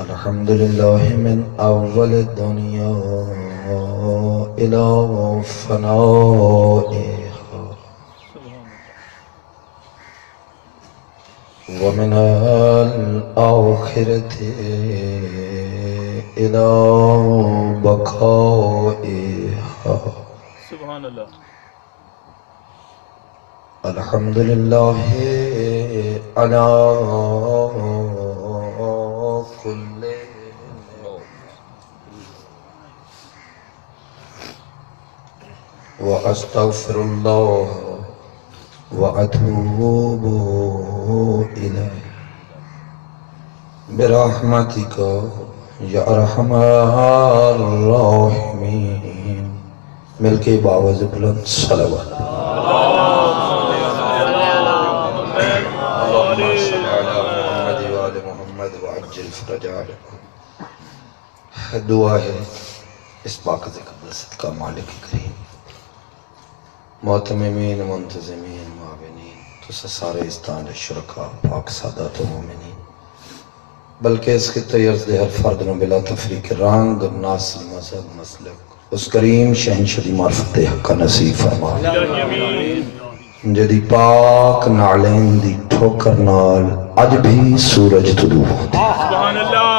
الحمد لله من أول الدنيا إلى فنائها ومن الآخرة إلى بقائها. سبحان اللہ. الحمد لله على كل وأستغفر الله وأتوب إليه برحمتك يا أرحم الراحمين. مل کے باوز بلند صلوات. اللهم صل على محمد وآل محمد وعجل فرجهم. دعا ہے اس باقی قدست کا مالک کریم، معتممین منتظمین معاونین تو سارے استان شرکا پاک سادات و مومنین، بلکہ اس خطہ عرض دے ہر فرد نو بلا تفریق رنگ ناسل مذہب مسلک اس کریم شہنشاہ دی معرفت حق نصیب فرما جدی پاک نالین دی ٹھوکر نال اج بھی سورج طلوع ہوتی. سبحان اللہ.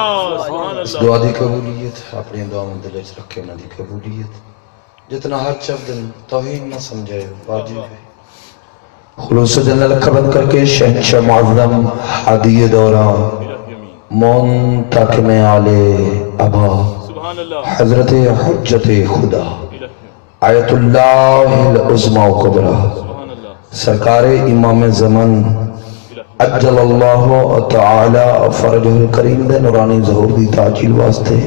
اس دعا دی قبولیت اپنی دعا میں دل وچ رکھے انہاں دی قبولیت جتنا ہر شبد توہین نہ سمجھے واجب ہے. خلوص دل لکھبند کر کے شہنشاہ معظم حدی دوران منتقم آلے ابا سبحان اللہ. حضرت حجت خدا آیت اللہ العظمى و قبرہ سبحان اللہ. سرکار امام زمن اجل اللہ تعالی فرجہ الکریم دے نورانی ظہور دی تعجیل واسطے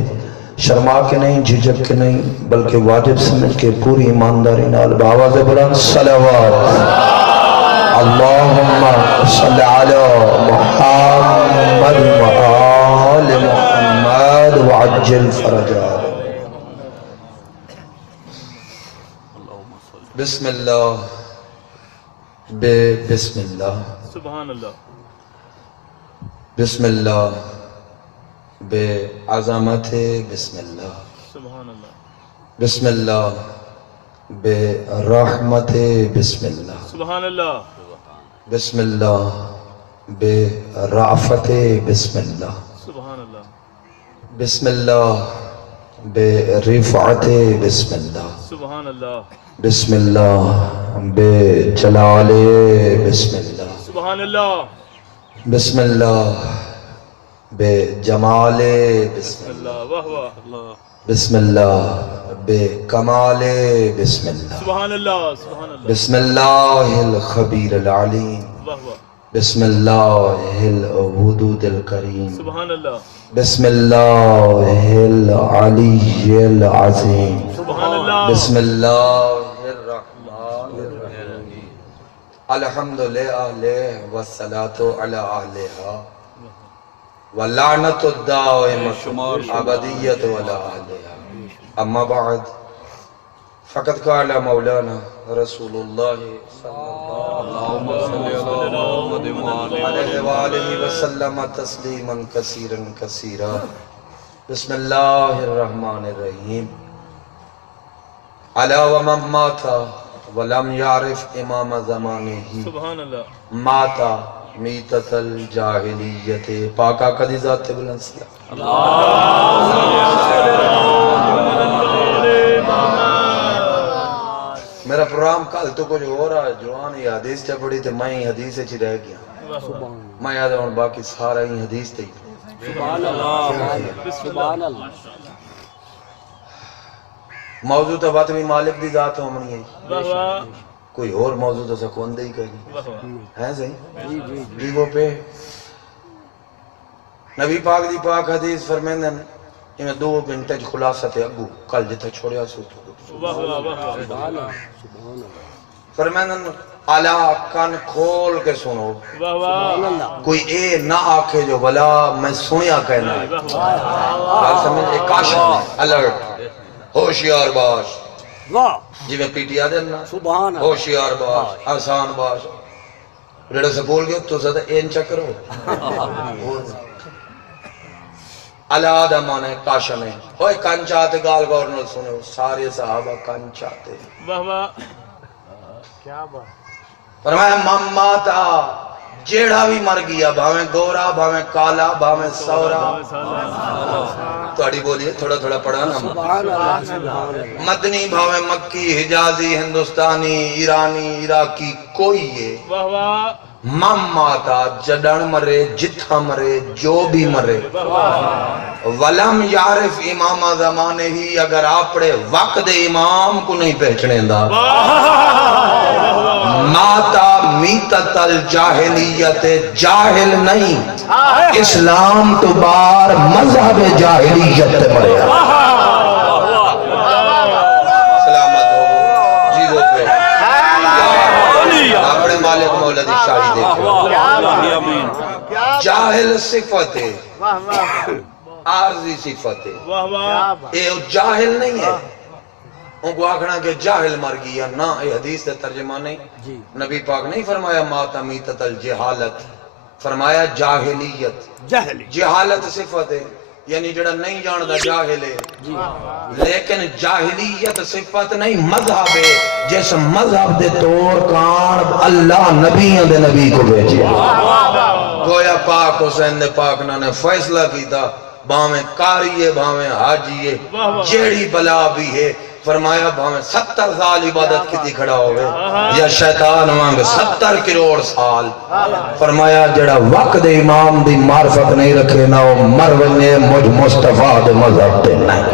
شرما کے نہیں جھجک کے نہیں بلکہ واجب سمجھ کے پوری ایمانداری نال باواز بلند صلوات. اللہم صلی علی محمد وآل محمد وعجل فرجہ. بسم اللہ بسم اللہ سبحان اللہ. بسم اللہ بعظمت بسم اللہ سبحان اللہ. بسم اللہ برحمت بسم اللہ سبحان اللہ. بسم اللہ برافت بسم اللہ سبحان اللہ. بسم اللہ برفعت بسم اللہ سبحان اللہ. بسم اللہ بجلال بسم اللہ سبحان اللہ. بسم اللہ بجمال بسم اللہ اللہ. واہ واہ. اللہ. بسم اللہ بکمال بسم اللہ سبحان اللہ. سبحان اللہ. بسم اللہ الخبیر العلیم واہ واہ. بسم اللہ الودود الکریم سبحان اللہ. بسم اللہ العلی العظیم سبحان اللہ. بسم اللہ الرحمن الرحیم. الحمد للہ والصلاة علی اہلہا واللعنت الدائمۃ ابدیۃ علی اہلہا. اما بعد فقد قال مولانا رسول اللہ صلی اللہ علیہ وآلہ وسلم تسلیما کثیرا کثیرا. بسم اللہ الرحمن الرحیم. الا ومن مات ولم يعرف امام زمانہ سبحان اللہ. ماتا میتت الجاہلیت. پاکا قدی ذات بلند صلی میرا پروگرام کل تو کچھ ہو رہا ہے جوان یہ حدیث چا پڑی تھے میں ہی حدیث چی رہ گیا. میں یاد ہوں باقی سارا ہی حدیث تھی. سبحان اللہ. سبحان اللہ. موضوع تو بات بھی مالک دی ذات ہو منی ہے. واہ واہ. کوئی اور موضوع تو سکون دے ہی کہیں واہ واہ. ہے صحیح جی وہ پہ نبی پاک دی پاک حدیث فرمیندن میں 2 منٹ خلاصہ تے اگو کل جتا چھوڑیا سو تو واہ واہ. واہ واہ. فرمیندن اعلیٰ کان کھول کے سنو. واہ واہ. کوئی اے نہ آکھے جو بلا میں سنیا کہنا ہے. بات سمجھ ایک کاشن ہے الرٹ ہوشیار باش واہ. جی میں پی ٹی آدھے نا سبحان اللہ. ہوشیار باش آسان باش ریڑا سکول گئے تو زیادہ این چکر ہو. علا دا مانے کاشن ہے ہوئے کن چاہتے گال گور نل سنے سارے صحابہ کن چاہتے واہ واہ فرمایا ماما تا جیڑا بھی مر گیا بھاویں گورا بھاویں کالا بھاویں سورا توڑی بولیے تھوڑا تھوڑا پڑھا نا مدنی بھاویں مکی حجازی ہندوستانی ایرانی عراقی کوئی ہے واہ واہ ماما تا جڑن مرے جتھا مرے جو بھی مرے ولم یعرف امام زمانے ہی اگر آپڑے وقت امام کو نہیں پہچنے دا ماتا میتت الجاہلیت جاہل نہیں اسلام تو بار مذہب جاہلیت مرے سلامت ہو جیزو پہ اپنے مالک مولد شاہی دیکھو جاہل صفت ہے عارضی صفت ہے واہ واہ اے جاہل نہیں ہے ان کو آکھنا کہ جاہل مر گیا نا اے حدیث سے ترجمہ نہیں نبی پاک نہیں فرمایا ماتا میتت الجہالت فرمایا جاہلیت جہالت صفت ہے یعنی جڑا نہیں جاندہ جاہل ہے لیکن جاہلیت صفت نہیں مذہب ہے جس مذہب دے طور کان اللہ نبی کو بھیجے گویا پاک حسین نے پاک نے فیصلہ کی تھا بھاویں کاری ہے بھاویں حاجی ہے جیڑی بلا بھی ہے فرمایا بھاویں 70 سال عبادت کی کھڑا ہوئے یا شیطان وانگ 70 کروڑ سال فرمایا جڑا وقت امام دی معرفت نہیں رکھے نہ وہ مرونے مجھ مصطفیٰ دے مذہب دے نہیں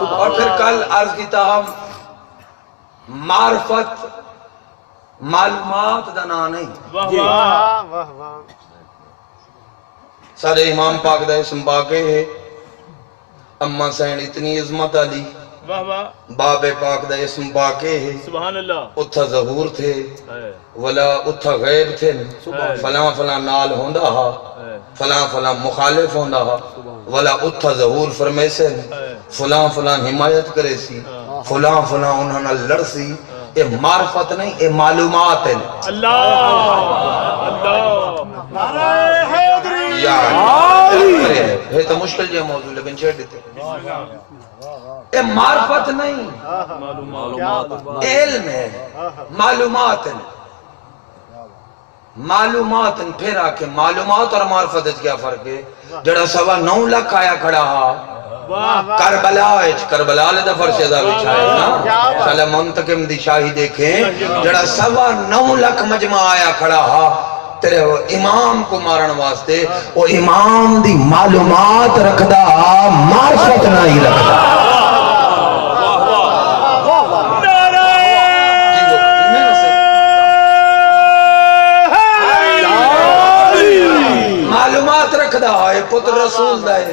اور پھر کل عرض کی تاہم معرفت معلومات دنا نہیں واہ واہ سارے امام پاک دا اسم باقی ہے اماں سین اتنی عظمت علی واہ واہ باب پاک دا اسم باقی ہے سبحان اللہ اتھا ظہور تھے ولا اتھا غیب تھے فلاں فلاں نال ہوندہ ہا فلاں فلاں مخالف ہوندہ ہا ولا اتھا ظہور فرمے سے فلاں فلاں حمایت کرے سی فلاں فلاں انہوں نے لڑ سی اے معرفت نہیں اے معلومات ہیں اللہ یہ تو مشکل جو موضوع لیکن چھیڑ دیتے اے معرفت نہیں علم ہے معلومات ہیں معلومات ہیں پھر آکے معلومات اور معرفت ہے کیا فرق ہے جڑا 9.9 لاکھ آیا کھڑا ہا کربلا لے دفر شہدہ بچھائے نا سالہ منتقم دی شاہی دیکھیں جڑا 9.9 لاکھ مجمع آیا کھڑا ہا تیرے وہ امام کو مارن واسطے وہ امام دی معلومات رکھدا معرفت نہیں رکھدا معلومات رکھدا ہے پتر رسول دا ہے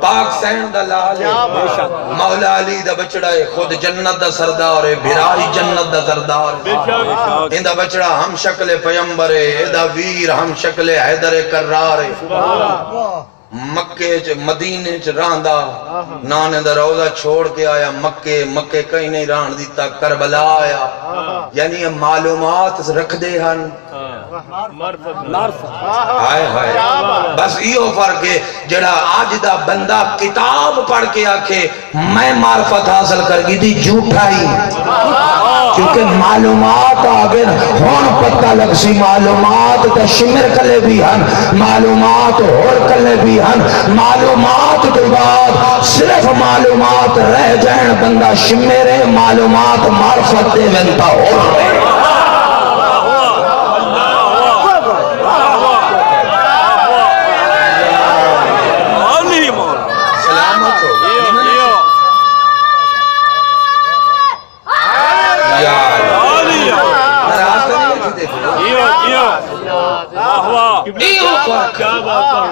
پاک سین دا لال ہے مولا علی دا بچڑا ہے خود جنت دا سردار ہے بھرائی جنت دا سردار ہے ان دا بچڑا ہم شکل پیمبر ہے اے دا ویر ہم شکل حیدر کرار ہے مکے مدینے چ راندہ نانے دا روزہ چھوڑ کے آیا مکے کہیں نہیں ران دیتا کربلا آیا یعنی معلومات رکھ دے ہن ہائے ہائے بس یہ فرق ہے جڑا آج دا بندہ کتاب پڑھ کے آکھے میں معرفت حاصل کر گئی تھی جھوٹا ہی کیونکہ معلومات آگے ہون پتہ لگ سی معلومات تا شمر کلے بھی ہن معلومات اور کلے بھی ہن معلومات کے بعد صرف معلومات رہ جائیں بندہ شمرے معلومات معرفت دے ونتا ہو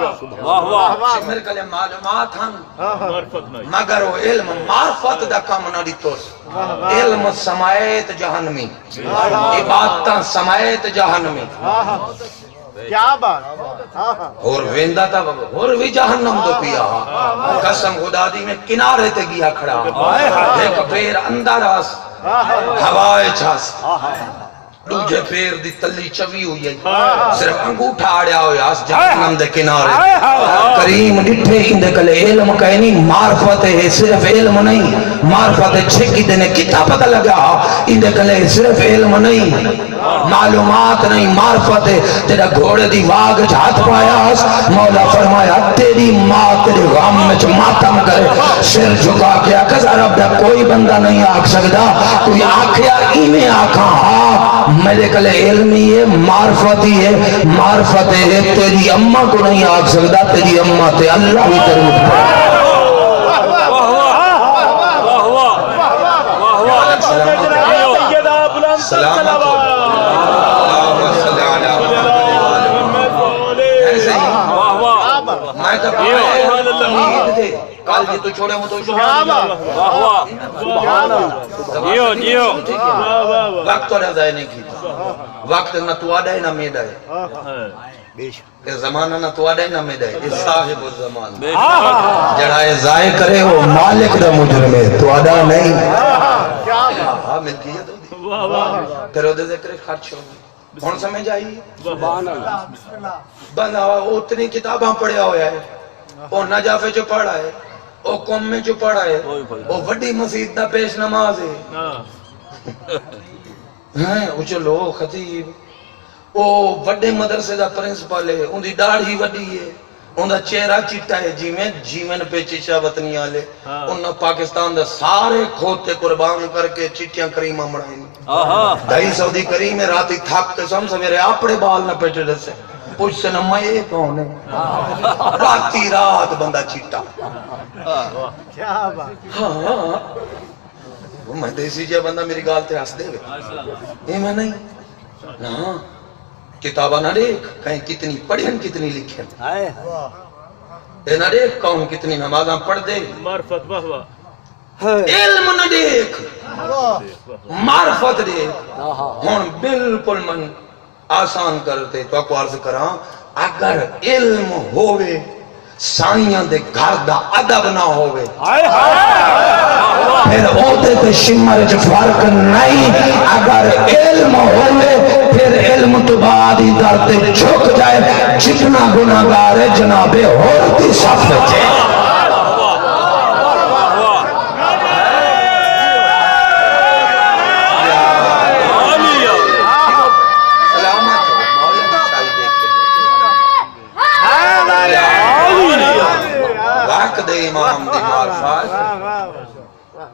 شمر کلے معلومات ہن مگر وہ علم معرفت دا کام نہ دیتوس علم سمایت جہنمی عبادتاں سمایت جہنمی کیا بات اور ویندہ تا اور بھی جہنم دو پیا قسم خدا دی میں کنارے تے گیا کھڑا ایک پیر اندر آس ہوائے چھاس دوجے پیر دی تلی چوی ہوئی ہے صرف انگوٹھا آڑیا ہویا اس جہنم دے کنارے کریم ڈٹھے اندے کلے علم کہنی معرفت ہے صرف علم نہیں معرفت چھکی دینے کتا پتہ لگا اندے کلے صرف علم نہیں معلومات نہیں معرفت ہے تیرا گھوڑے دی واگ ہاتھ پایا مولا فرمایا تیری ماں تیرے غم میں ماتم کرے سر جھکا کے آکھا رب دا کوئی بندہ نہیں آکھ سکتا کوئی آکھیا ایمیں آکھا ہاں میرے کلے علمی ہے معرفتی ہے معرفت ہے تیری اممہ کو نہیں آکھ سکتا تیری اممہ تے اللہ بھی درود پڑھا سلامت ہو اللہم صلی علی محمد ایسے ہی میں تو امید دے کال جی تو چھوڑے ہوں تو وقت تو رضائے نہیں کی وقت نہ تو آڈا ہے نہ میڈا ہے کہ زمانہ نہ تو آڈا ہے نہ میڈا ہے اس صاحب الزمان جڑائے ضائع کرے ہو مالک دا مجرم ہے تو آڈا نہیں ہاں ملکی ہے تو پھر وہ دے ذکر خرچ ہو کون سمجھ آئی بندہ اتنی کتاباں پڑھیا ہویا ہے وہ نجافے جو پڑھا ہے وہ قوم میں جو پڑھا ہے وہ وڈی مسجد دا پیش نماز ہے وہ چلو خطیب وہ وڈے مدرسے دا پرنسپل ہے ان دی داڑھی وڈی ہے ان دا چہرہ چٹا ہے جیمن پہ چچا وطنی آلے ان پاکستان دا سارے کھوتے قربان کر کے چٹیاں کریمہ مڑائیں دائی سعودی کریم راتی تھاک کے سم سے میرے اپنے بال نہ پیٹے رسے پوچھ سے نمہ یہ کون ہے راتی رات بندہ چٹا کیا بات ہاں میں دیسی جا بندہ میری گال تے ہس دے گئے یہ میں نہیں نا کتابہ نہ دیکھ کہیں کتنی پڑھیں کتنی لکھیں اے نہ دیکھ کہوں کتنی نمازاں پڑھ دے معرفت بہوا علم نہ دیکھ معرفت دیکھ ہون بالکل من آسان کرتے تو کو عرض کراں اگر علم ہوئے سائیاں دے گھر دا ادب نہ ہوئے پھر اوتے تے شمر جو فرق نہیں اگر علم ہوئے پھر علم تو بعد ہی درتے جھک جائے جتنا گناہگار ہے جناب ہوتی صف تھے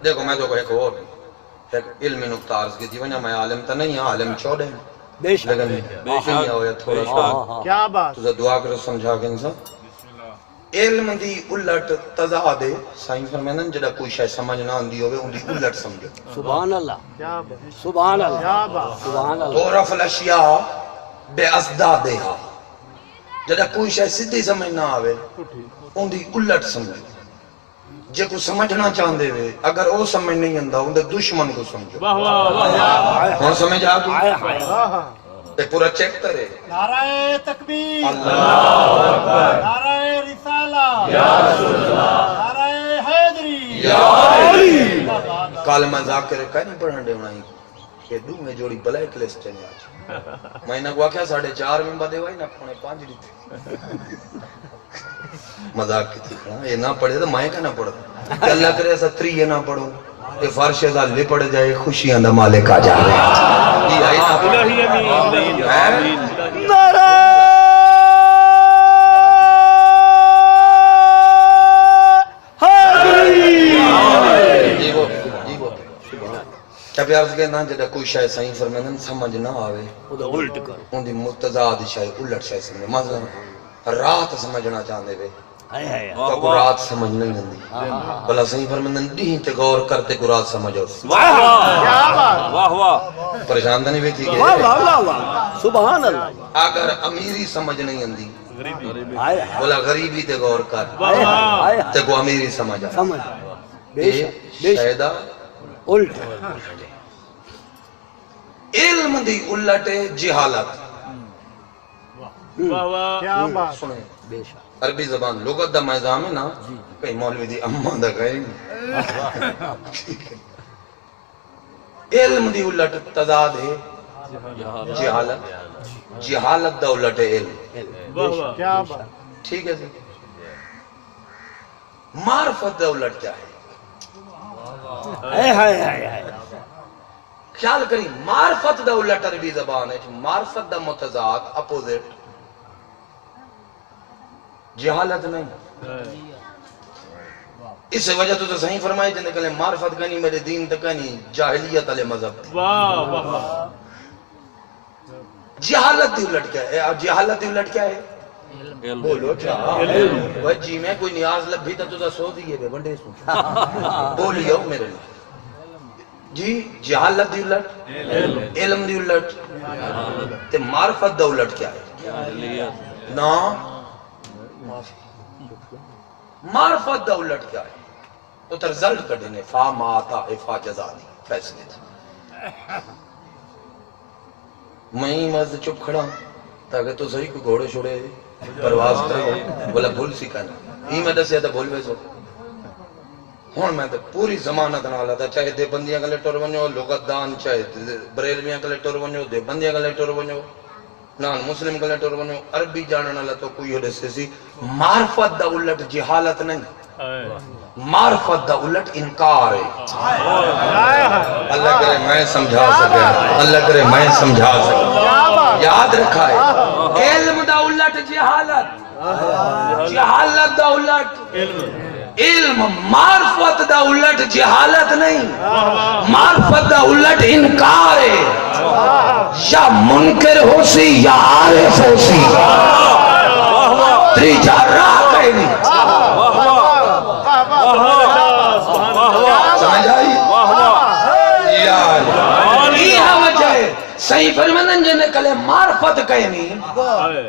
دیکھو میں تو ایک اور ایک علمی نقطہ عرض کی تھی ونیا میں عالم تا نہیں عالم چھوڑے لیکن نہیں ہویا تھوڑا سا کیا بات تو دعا کرو سمجھا کے انسان علم دی الٹ تضاد ہے سائیں فرمائنن جڑا کوئی شے سمجھ نہ آندی ہوے ان دی الٹ سمجھو سبحان اللہ کیا بات سبحان اللہ کیا بات سبحان اللہ تعرف الاشیاء بے ازدادہا جڑا کوئی شے سیدھی سمجھ نہ آوے ان دی الٹ سمجھو جے کو سمجھنا چاہندے ہوئے اگر وہ سمجھ نہیں آندا ان دے دشمن کو سمجھو کون سمجھ آ گئی تے پورا چیک کرے نعرہ تکبیر اللہ اکبر نعرہ رسالہ یا رسول اللہ نعرہ حیدری یا علی کال میں ذاکر کہیں نہیں پڑھن دے ہونائی کہ دو میں جوڑی بلیک لسٹ ہے آج میں نہ کو آکھیا 4.5 میں بدے ہوئی نہ 5.5 دیتے مذاق کی تھی یہ نہ پڑھے تو میں کا نہ پڑھا اللہ کرے ایسا 3 یہ نہ پڑھو کہ فرش ذالے پڑھ جائے خوشیاں دا مالک آ جائے یہ آئی نہ پڑھو نعرہ جی وہ کیا پیار سے کہنا جدہ کوئی شاید صحیح فرمینن سمجھ نہ آوے الٹ کر ان دی متضاد شاید الٹ شاید سمجھ مثلا رات سمجھنا چاہندے وے تو کو رات سمجھ نہیں آندی بلا صحیح فرمینن دین تے غور کرتے کو رات سمجھو کیا بات واہ واہ پریشان نہیں بیٹھی گئے واہ واہ واہ سبحان اللہ اگر امیری سمجھ نہیں آندی آئے بولا غریبی تے غور کر آئے تے کو امیری سمجھ آ سمجھ بے شک بے شک شاید الٹ علم دی الٹ جہالت کیا بات سنیں بے شک عربی زبان لغت دا میزام ہے نا کئی مولوی دی اماں دا کہیں علم دی الٹ تضاد ہے جہالت جہالت دا الٹ ہے علم واہ واہ کیا بات ٹھیک ہے جی معرفت دا الٹ کیا ہے خیال کریں معرفت دا الٹ عربی زبان ہے معرفت دا متضاد اپوزٹ جہالت نہیں اس وجہ تو صحیح فرمائی جن کہلے معرفت کنی میرے دین تکنی جاہلیت علی مذہب واہ واہ واہ جہالت دی الٹ کیا ہے جہالت دی الٹ کیا ہے بولو کیا جی میں کوئی نیاز لبھی تا تو سو دیئے بے بندے سو بولیو میرے لئے جی جہالت دی الٹ علم دی الٹ تے معرفت دا الٹ کیا ہے نا معرفت دا الٹ کیا ہے تو رزلٹ کٹنے فا ماتا افا جزانی فیصلے تھے میں مز چپ کھڑا تاکہ تو صحیح کوئی گھوڑے چھوڑے پرواز کرے بولا بھول سکھانا ہی میں دسیا تھا بھول ویسو ہون میں تو پوری زمانت نالا تھا چاہے دے بندیاں کا لیٹر ونیو لغت دان چاہے بریلویاں کا لیٹر ونیو دے بندیاں کا لیٹر ونیو نان مسلم کا لیٹر ونیو عربی جاننا اللہ تو کوئی ہوڑے سے سی معرفت دا الٹ جہالت نہیں معرفت دا الٹ انکار ہے اللہ کرے میں سمجھا سکے اللہ کرے میں سمجھا سکے یاد رکھا ہے علم دا الٹ جہالت جہالت دا الٹ علم معرفت دا الٹ جہالت نہیں معرفت دا الٹ انکار ہے یا منکر ہو سی یا عارف ہو سی تریجا راہ کہیں نہیں سمجھ آئی یہ وجہ ہے صحیح فرمانن جنہیں کلے معرفت کہیں نہیں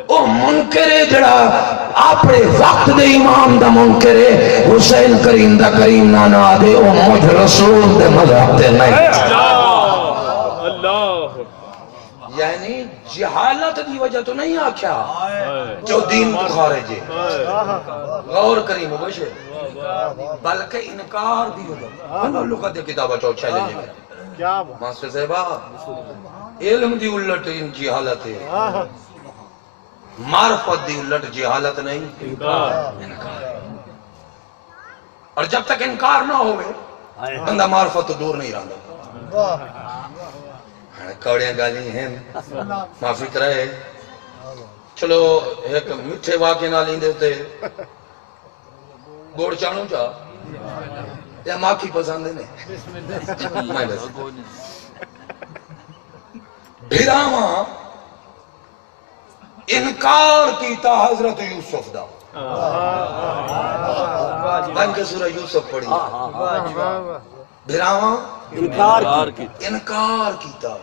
او منکرے جڑا اپنے وقت دے امام دا منکرے حسین کریم دا کریم نانا دے او مجھ رسول دے مذہب دے نہیں یعنی جہالت دی وجہ تو نہیں آکھیا جو دین کو خارج ہے غور کریم بشے بلکہ انکار دی وجہ انہوں لغت دے کتابہ چوچھا لے جائے کیا بات ماسٹر صاحبہ علم دی الٹ ان جہالت ہے معرفت دی الٹ جہالت نہیں انکار اور جب تک انکار نہ ہوئے بندہ معرفت تو دور نہیں رہا کوڑیاں گالی ہیں معافی کرائے چلو ایک میٹھے واقعے نہ لیندے ہوتے گوڑ چانو چاہ یا ماں کی پسند ہے نہیں بھیراما انکار کیتا حضرت یوسف دا بن کے سورہ یوسف پڑھی بھیراما انکار کیتا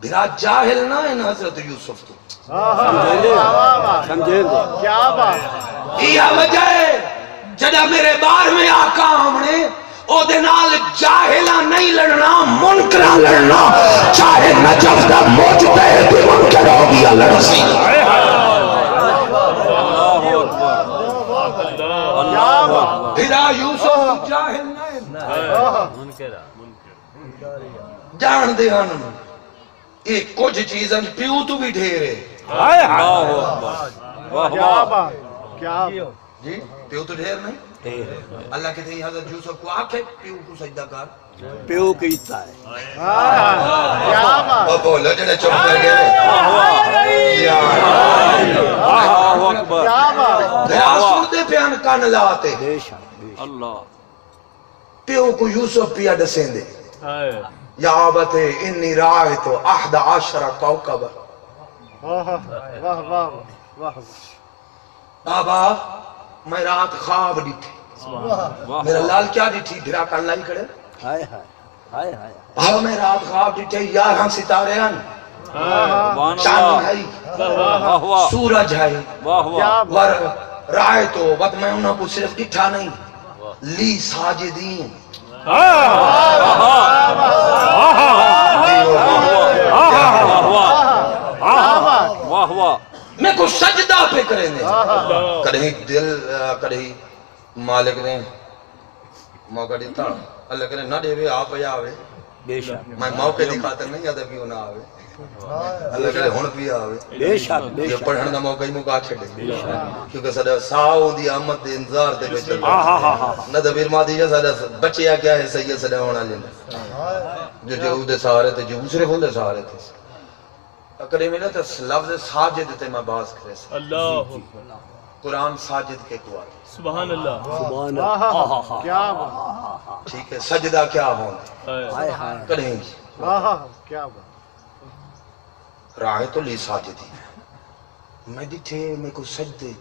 بھیرا جاہل نہ ہے حضرت یوسف تو سمجھیں دے کیا بات یہ وجہ ہے جڑا میرے بار میں آقا ہم نے او دے نال جاہلہ نہیں لڑنا منکرہ لڑنا چاہے نجف دا مجتہد منکر ہو گیا لڑسی بھیرا یوسف جاہل نہیں جان دے ہن ایک کچھ چیزیں پیو تو بھی ڈھیرے کیا بات کیا جی پیو تو ڈھیر نہیں اللہ کہتے ہیں حضرت یوسف کو آنکھیں پیو کو سجدہ کر پیو کیتا ہے کیا بات وہ بولو جڑے چپ کر گئے کیا بات گیا سنتے پیان کان لاتے بے شک اللہ پیو کو یوسف پیا ڈسیں دے یا آبت انی رائت احد عشر کوکب واہ واہ واہ واہ بابا میں رات خواب ڈٹھی میرا لال کیا ڈٹھی بھرا کان لائی کھڑے ہائے ہائے ہائے ہائے بابا میں رات خواب ڈٹھے یارہاں ستارے ہیں سبحان چاند اللہ ہے واہ واہ سورج ہے واہ واہ کیا ور رائے تو بات میں انہوں کو صرف ڈٹھا نہیں لی ساجدین واہ واہ میں کو سجدہ پہ کریں دے کڑھی دل کڑھی مالک نے موقع دیتا اللہ کرے نہ دے وے آپ یا آوے بے شک میں موقع دی خاطر نہیں ادب کیوں نہ آوے اللہ کرے ہن بھی آوے بے شک بے یہ شک پڑھن دا موقع ہی مکا چھڈے کیونکہ سدا ساؤ دی آمد دے انتظار تے بیٹھے نہ دبیر مادی جا سدا بچیا کیا ہے سید سدا ہونا جندا جو دے سہارے تے جو دوسرے ہون دے سہارے تے اکڑے میں تے لفظ ساجد تے میں باز کرے اللہ قرآن ساجد کے کو آتا سبحان اللہ سبحان اللہ کیا بات ٹھیک ہے سجدہ کیا ہوں ہائے ہائے کریں گی کیا بات راہ تو لی ساجدی میں دیٹھے میں کو سجدے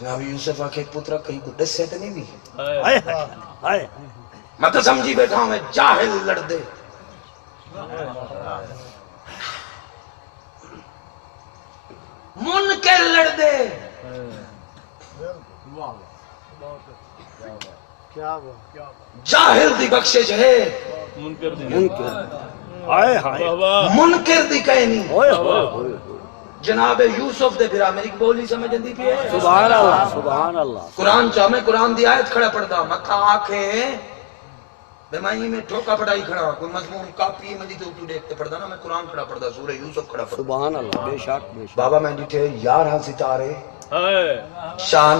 جناب یوسف آکے پترہ کہیں کو ڈس سے تو نہیں بھی ہائے ہائے ہائے میں تو سمجھی بیٹھا ہوں میں جاہل لڑ دے منکر لڑ دے کیا بات جاہل دی بخشش ہے منکر دی منکر ہائے ہائے واہ واہ منکر دی کہنی ہوئے ہوئے ہوئے جناب یوسف دے پھر امریک بولی سمجھ جندی پی ہے سبحان اللہ سبحان اللہ قرآن چاہ میں قرآن دی آیت کھڑا پڑھدا مکہ آنکھیں بے مائی میں ٹھوکا پڑھائی کھڑا کوئی مضمون کاپی میں دیتے تو دیکھتے پڑھدا نا میں قرآن کھڑا پڑھدا سورہ یوسف کھڑا پڑھدا سبحان اللہ بے شک بے شک بابا میں دیٹھے 11 ستارے شان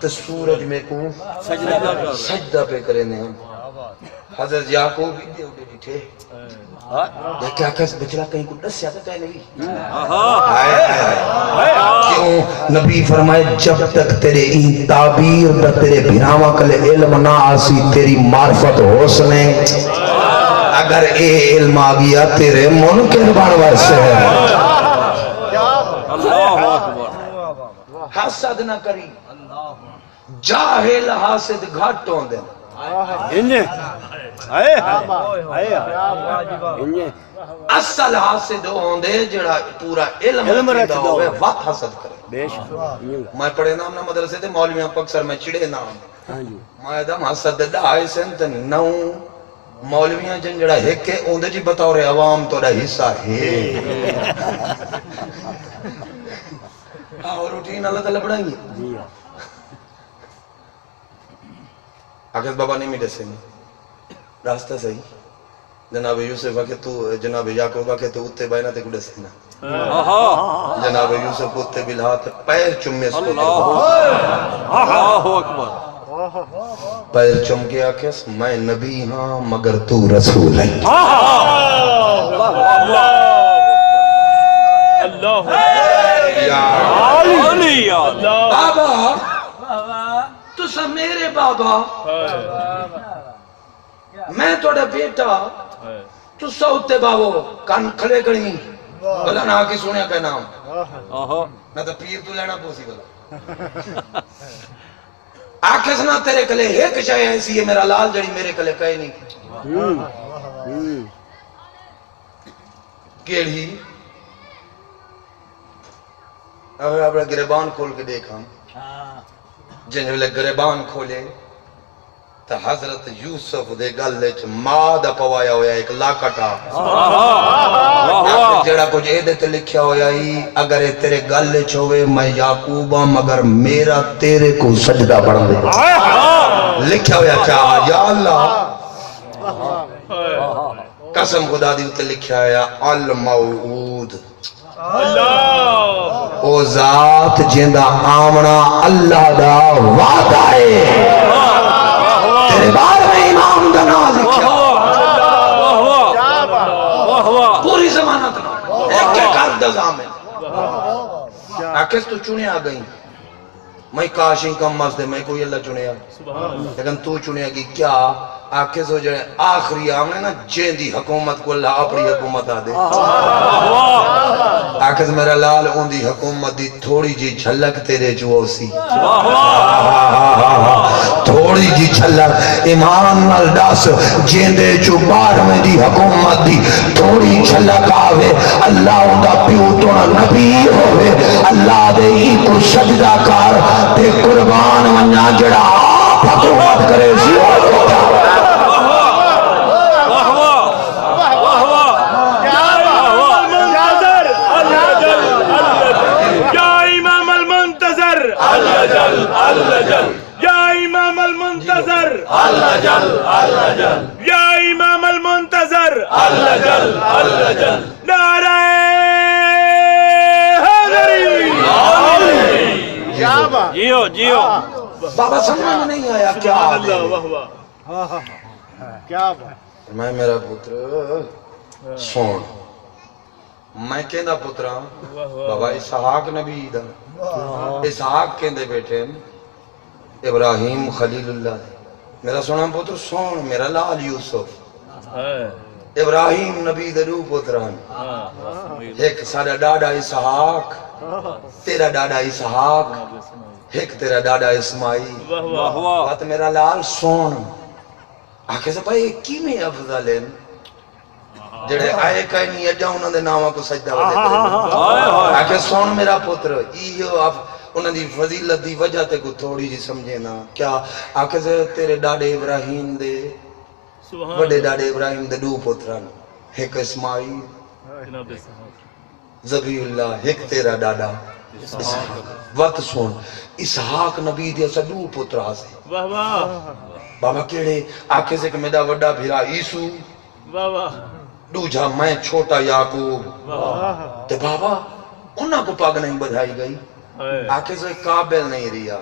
تے سورج میں کو سجدہ پہ کرے نے ہم حضرت یعقوب بھی دے اٹھے دیٹھے یہ کیا کس بچڑا کہیں کو ڈس جاتا کہیں نہیں کیوں نبی فرمائے جب تک تیرے این تعبیر دا تیرے بھراواں کلے علم نہ آسی تیری معرفت حسنے اگر اے علم آگیا تیرے منکر بانور سے ہے اللہ اکبر حسد نہ کری جاہل حاسد گھٹ ہوں دے انجے ہائے ہائے ہائے انجے اصل حاسد ہوں دے جڑا پورا علم رکھدا ہوئے وقت حسد کرے بے شک میں پڑھے نام نہ مدرسے تے مولویاں کو اکثر میں چڑے نام ہاں جی میں دم حسد دا آئے سنت نو مولویاں جن جڑا ہکے اوندے جی بطور عوام توڑا حصہ ہے اور روٹین اللہ تعالیٰ پڑھائیں گے جی آخر بابا نہیں میٹے سے راستہ صحیح جناب یوسف آکے تو جناب یعقوب آکے تو اتے بائنا تے کڑے سینا جناب یوسف اتے بلہات پیر چمے سو اللہ اکبر پیر چم کے آکے میں نبی ہاں مگر تو رسول ہے اللہ علی یاد بابا تو سب میرے بابا میں توڑا بیٹا تو سوتے بابو کان کھلے کڑی بلا نہ آکی سونے کا نام نہ تو پیر تو لینا پوسی بلا آکھے سنا تیرے کلے ایک شاہ ایسی ہے میرا لال جڑی میرے کلے کہے نہیں کیڑی اگر اپنا گریبان کھول کے دیکھا جن ویلے گریبان کھولے تو حضرت یوسف دے گلے چ ماں دا پوایا ہویا ایک لاکٹا جڑا کچھ اے دے تے لکھیا ہویا ہی اگر اے تیرے گلے چ ہوئے میں یعقوبا مگر میرا تیرے کو سجدہ پڑھ دے لکھیا ہویا کیا یا اللہ قسم خدا دی تے لکھیا ہویا الموعود او ذات جیندہ آمنا اللہ دا وعدہ ہے تیرے بار میں امام دا ناز لکھیا پوری زمانت نا ایک ایک عرد زامن آکس تو چنے آ گئی میں کاشیں کم مزدے میں کوئی اللہ چنے آ لیکن تو چنے آگی کیا آکس ہو جائے آخری آمنے نا جیندی حکومت کو اللہ اپنی حکومت آ دے آکس میرا لال ان دی حکومت دی تھوڑی جی جھلک تیرے جو سی تھوڑی جی جھلک ایمان نالڈاس جیندے جو بار میں دی حکومت دی تھوڑی جھلک آوے اللہ ان دا پیو تو نبی ہوئے اللہ دے ہی کو سجدہ کار تے قربان ونیا جڑا آپ حکومت کرے زیور ہوتا یا امام المنتظر اللہ جل یا نعرہ حیدری کیا بات جیو جیو بابا سمجھ نہیں آیا کیا اللہ واہ واہ کیا بات میں میرا پتر سون میں کہندا پترا بابا اسحاق نبی دا اسحاق کہندے بیٹھے ابراہیم خلیل اللہ میرا سونا پتر سون میرا لال یوسف ابراہیم نبی دا دو پتران ایک سارا ڈاڈا اسحاق تیرا ڈاڈا اسحاق ایک تیرا ڈاڈا اسماعیل واہ واہ بات میرا لال سون آکھے سے بھائی کی میں افضل ہیں جڑے آئے کہیں نہیں اجا انہوں نے نامہ کو سجدہ ودے کریں آکھے سون میرا پتر ایہو آپ انہوں دی فضیلت دی وجہ تے کو تھوڑی جی سمجھے نا کیا آکھے سے تیرے ڈاڈے ابراہیم دے بڑے ڈاڈے ابراہیم دے دو پتران ایک اسماعیل جناب ذبیح اللہ ایک تیرا ڈاڈا وقت سن اسحاق نبی دے اسا دو پتر آسے واہ واہ بابا کیڑے آکھے سے کہ میرا وڈا بھیرا عیسو واہ واہ دوجا میں چھوٹا یعقوب تے بابا انہاں کو پاگ نہیں بدھائی گئی آکھے سے قابل نہیں ریا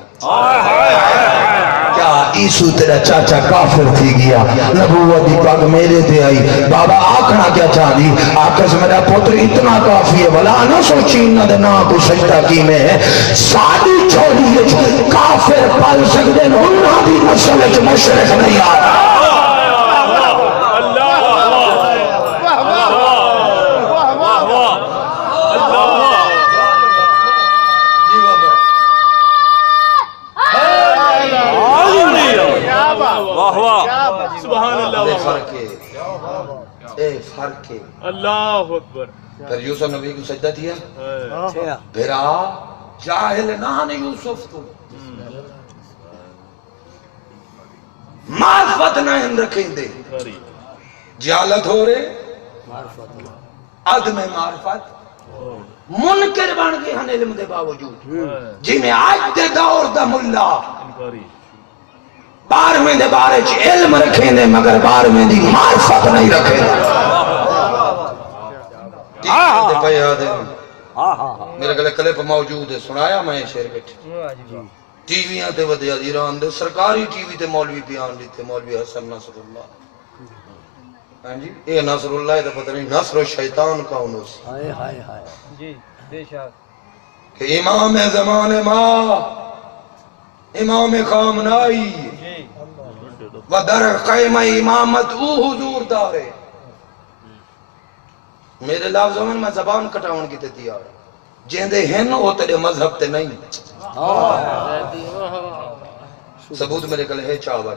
کیا عیسو تیرا چاچا کافر تھی گیا نبوت دی پاگ میرے تے آئی بابا آکھنا کیا چاہ دی آکھے سے میرا پتر اتنا کافی ہے بلا نہ سوچی انہاں دے نا کو سجدہ کی میں سادی چھوڑی ہے کافر پال سکتے انہاں دی نسل وچ مشرک نہیں آتا سبحان اللہ اے فرق ہے اللہ اکبر پھر یوسف نبی کو سجدہ دیا بھیرا جاہل نہ یوسف تو معرفت نہ ہم رکھیں دے جہالت ہو رہے عدم معرفت منکر بن گئے ہن علم دے باوجود جی میں آج دے دور دا ملا بارہویں دے بارے چ علم رکھیں دے مگر بارہویں دی معرفت نہیں رکھیں دے دے پہ یاد ہے میرے گلے کلپ موجود ہے سنایا میں شیر بیٹھے ٹی ویاں تے ودیا ایران دے سرکاری ٹی وی تے مولوی بیان دیتے مولوی حسن نصر اللہ ہاں جی اے نصر اللہ تے پتہ نہیں نصر الشیطان کون ہو سی جی بے شک کہ امام زمان ما امام خامنائی و در قیمہ امامت او حضور دارے میرے لفظوں میں زبان کٹاؤن کی تیار جیندے ہیں وہ تیرے مذہب تے نہیں ثبوت میرے کل ہے چاول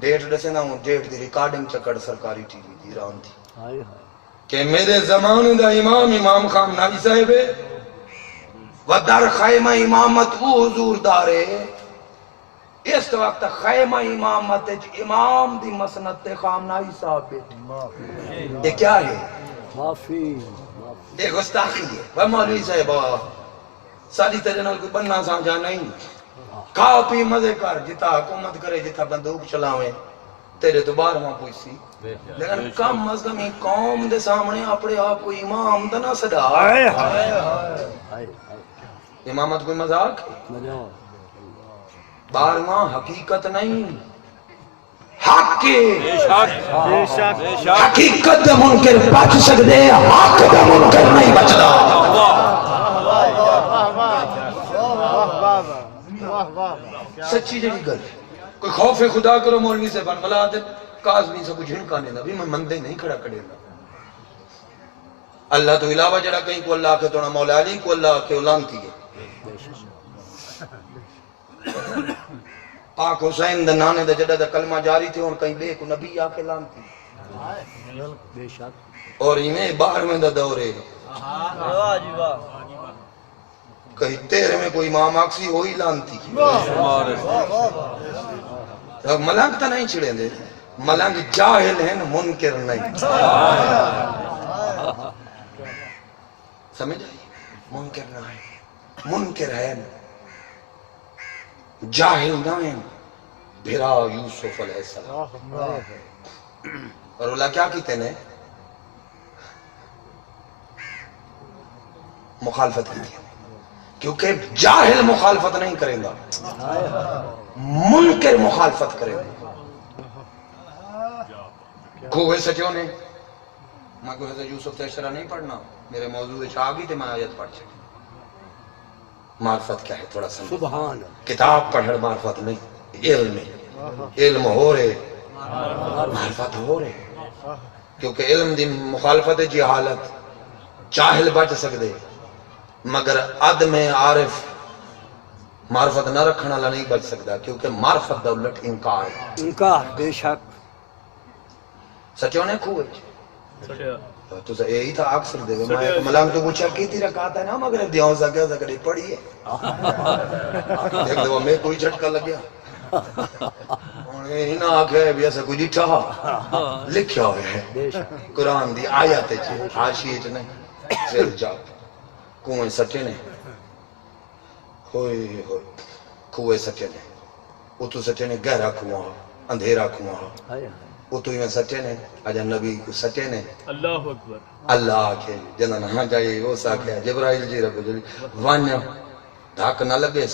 ڈیٹ دسے نا ہوں ڈیٹ دی ریکارڈنگ چکڑ سرکاری ٹی وی دی ایران تھی کہ میرے زمان دا امام خامنائی صاحب و در خیمہ امامت او حضور دارے اس وقت خیمہ امامت امام دی مسند تے خامنائی صاحب بیٹھے یہ کیا ہے معافی یہ گستاخی ہے وہ مولوی صاحب ساری تیرے نال کوئی بننا سانجا نہیں کھاؤ پی مزے کر جتا حکومت کرے جتا بندوق چلاویں تیرے تو بارہواں کوئی سی لیکن کم از کم قوم دے سامنے اپنے آپ کو امام دا نہ صدا امامت کوئی مذاق ہے بارہواں حقیقت نہیں حق کے حقیقت دے منکر بچ سکدے حق دے منکر نہیں بچدا سچی جڑی گل کوئی خوف خدا کرو مولوی سے بن بلا دے کاظمی سے کچھ ہنکانے نہ بھی میں مندے نہیں کھڑا کڑے گا اللہ تو علاوہ جڑا کہیں کو اللہ کے توڑا مولا علی کو اللہ کے اولانتی ہے پاک حسین دے نانے دے جڑا دے کلمہ جاری تھے اور کہیں بے کو نبی آکے لانتی اور انہیں بارہویں دا دورے کہیں تیرے میں کوئی امام آکسی ہوئی لانتی ملنگ تا نہیں چھڑیں دے ملنگ جاہل ہیں منکر نہیں سمجھ آئی منکر نہیں منکر ہے جاہل نہیں بھیرا یوسف علیہ السلام اور اللہ کیا کہتے ہیں مخالفت کی تھی کیونکہ جاہل مخالفت نہیں کریں گا منکر مخالفت کریں گا کوئے سچوں نے میں کوئی حضرت یوسف تیشرہ نہیں پڑھنا میرے موضوع چاہ گئی تھے میں آیت پڑھ چکی معرفت کیا ہے تھوڑا سمجھ سبحان کتاب پڑھڑ معرفت نہیں علم ہو رہے معرفت ہو رہے کیونکہ علم دی مخالفت جہالت جاہل بچ سکدے مگر عدم عارف معرفت نہ رکھنا والا نہیں بچ سکتا کیونکہ معرفت دا الٹ انکار ہے انکار بے شک سچوں نے کھوئے سٹیا تو یہی تھا اکثر دے میں ایک ملنگ تو پوچھا کیتی رکعت ہے نا مگر دیاں سکیا سکڑی پڑھی ہے ایک دفعہ میں کوئی جھٹکا لگیا ہی نہ آکھے بھی ایسا کوئی ڈٹھا لکھیا ہوئے ہے قرآن دی آیات چھے حاشیے چ نہیں پھر جاؤ کنویں سٹے نے ہوئے ہوئے کھوئے سٹے نے اتو سٹے نے گہرا کنواں اندھیرا کنواں اتو ہی میں سٹے نے اجا نبی کو سٹے نے اللہ اکبر اللہ آکھے جنن ہاں جائے وہ ساکھے جبرائیل جی رب جلی وانیا دھاک نہ لگے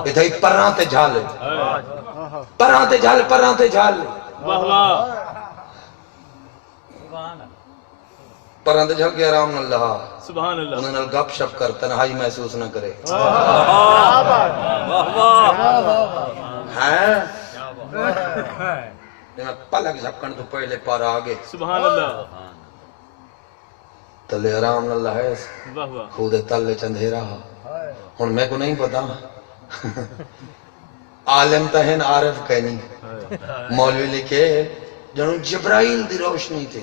اتھائی پران تے جھال پران تے جھال پران تے جھال واہ واہ پران تے جھال کے آرام اللہ سبحان اللہ انہوں نے گپ شپ کر تنہائی محسوس نہ کرے ہیں میں پلک جھپکن تو پہلے پار آگے سبحان اللہ تلے آرام اللہ ہے واہ واہ خود تلے چندھیرا ہن میں کو نہیں پتا عالم تہن عارف کہنی مولوی لکھے جنہوں جبرائیل دی روشنی تھے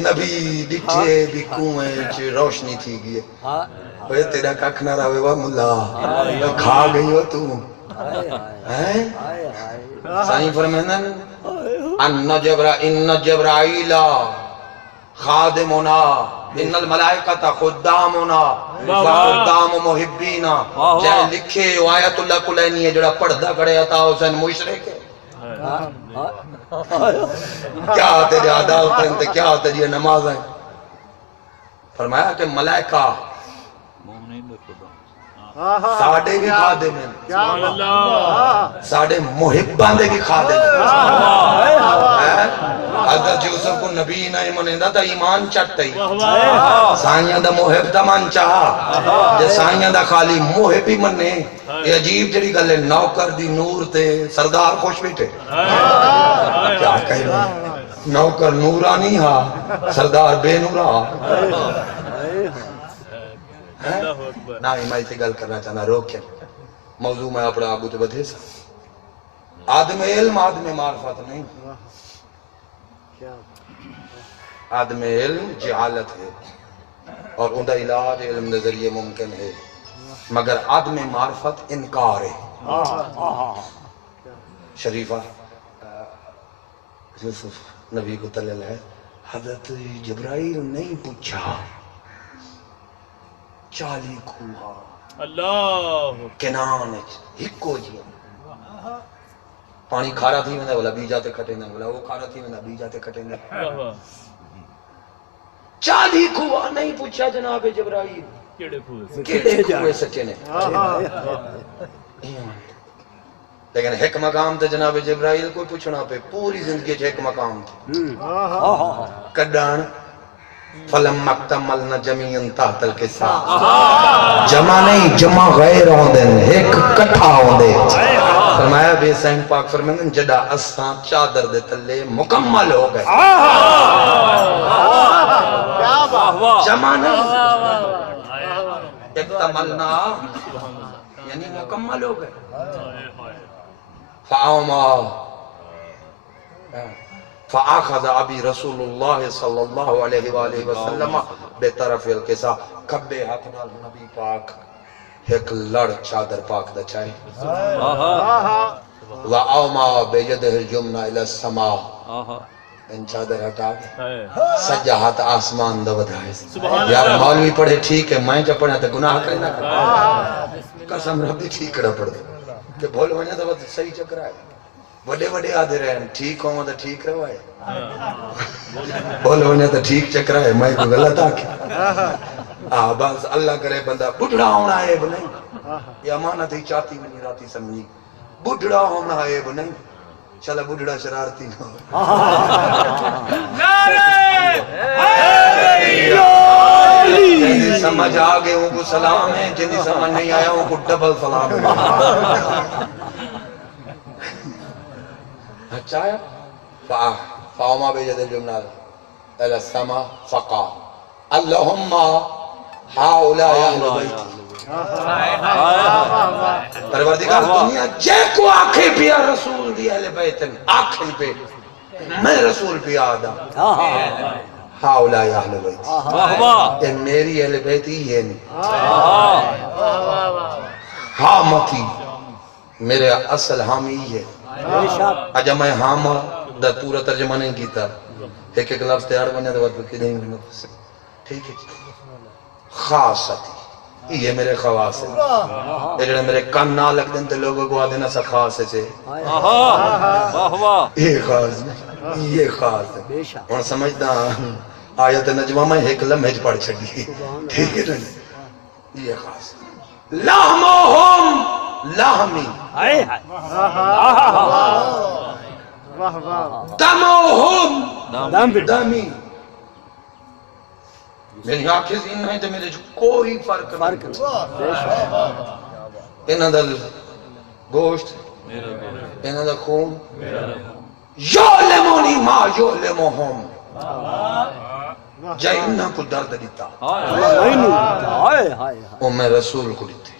نبی ڈٹھے بھی کنویں چ روشنی تھی گئے اوے تیرا ککھ نہ راوے وا ملا کھا گئی ہو تو ہیں سائیں فرمانا ان جبرائیل خادمنا ان الملائکۃ خدامنا وخدام محبینا جائے لکھے آیت اللہ کلینی ہے جڑا پڑھدا کھڑے عطا حسین مشرک ہے کیا تیرے عدالت ہیں کیا تیری نماز ہیں فرمایا کہ ملائکہ ساڑھے بھی خادم ہیں سبحان اللہ ساڑھے محبان دے بھی خادم ہیں حضرت یوسف کو نبی نہیں منیندہ تا ایمان چٹتا ہی سائیاں دا محب دا من چاہا جے سائیاں دا خالی محب ہی مننے یہ عجیب جڑی گلے نوکر دی نور تے سردار خوش بیٹھے کیا کہہ رہے ہیں نوکر نورانی ہا سردار بے نورا اللہ اکبر نا ہی میں گل کرنا چاہنا روکے موضوع میں اپنا آگو تے بدھے سا آدم علم آدم معرفت نہیں آدم علم جہالت ہے اور ان کا علاج علم کے ذریعے ممکن ہے مگر آدم معرفت انکار ہے شریفہ یوسف نبی کو تلل ہے حضرت جبرائیل نہیں پوچھا چالی کھوہا اللہ کنان ہکو جی پانی کھارا تھی میں بولا بیجا تے کھٹے نہ بولا وہ کھارا تھی میں بیجا تے کھٹے نہ واہ واہ چالی کھوہا نہیں پوچھا جناب جبرائیل کیڑے کھوئے کیڑے کھوئے سچے نے لیکن ایک مقام تے جناب جبرائیل کو پوچھنا پہ پوری زندگی ایک مقام تھا کڈان فلم مکتملنا جمیعن تحت القصہ جمع نہیں جمع غیر ہوندے ایک کٹھا ہوندے فرمایا بے سین پاک فرمائیں جڑا اساں چادر دے تلے مکمل ہو گئے جمع نہیں اکتملنا یعنی مکمل ہو گئے فآخذ ابی رسول اللہ صلی اللہ علیہ وآلہ وسلم بے طرف القصہ کبے ہاتھ نال نبی پاک ایک لڑ چادر پاک دا چاہے وآوما بیدہ الجمنہ الى السماء ان چادر ہٹا گئے سجا ہاتھ آسمان دا بدھائے یار مولوی پڑھے ٹھیک ہے میں جب پڑھے تو گناہ کرے نہ کرے قسم رب دی ٹھیک کڑا پڑھ دے کہ بھول وجہ دا صحیح چکر آئے بڑے بڑے آدھے رہے ہیں ٹھیک ہوں تو ٹھیک روائے بولو انہیں تو ٹھیک چک رہا ہے میں کوئی غلط آکے بس اللہ کرے بندہ بڑھڑا ہونا عیب نہیں یہ امانت ہی چاہتی میں نہیں راتی سمجھی بڑھڑا ہونا عیب نہیں چلا بڑھڑا شرارتی نہ جن سمجھ آگے ان کو سلام ہے جن سمجھ نہیں آیا ان کو ڈبل سلام ہے اچھا ہے فاوما بیجد الجملہ الى السماء فقا اللہم ہاؤلاء اہل بیتی پروردگار دنیا جے کو آنکھیں پیا رسول دی اہل بیتن آنکھیں پہ میں رسول پیا آدم ہاؤلاء اہل بیتی یہ میری اہل بیتی یہ نہیں حامتی میرے اصل حامی ہے اجا میں حاما دا پورا ترجمہ نہیں کیتا ایک ایک لفظ تیار بنے تو وقت نہیں بنے ٹھیک ہے خاصتی یہ میرے خواص ہے یہ جڑے میرے کان نہ لگ دیں تو لوگوں کو آدھے نہ سا خاص ہے سے یہ خاص ہے یہ خاص ہے اور سمجھتا آیت نجمہ میں ایک لمحے پڑھ چھڑی ٹھیک ہے یہ خاص ہے لحمہم لحمی دموہم دمی میری آنکھیں زین نہیں تو میرے جو کوئی فرق نہیں انہاں دا گوشت انہاں دا خون یعلمونی ما یعلمہم جائے انہاں کو درد دیتا وہ میں رسول کو دیتے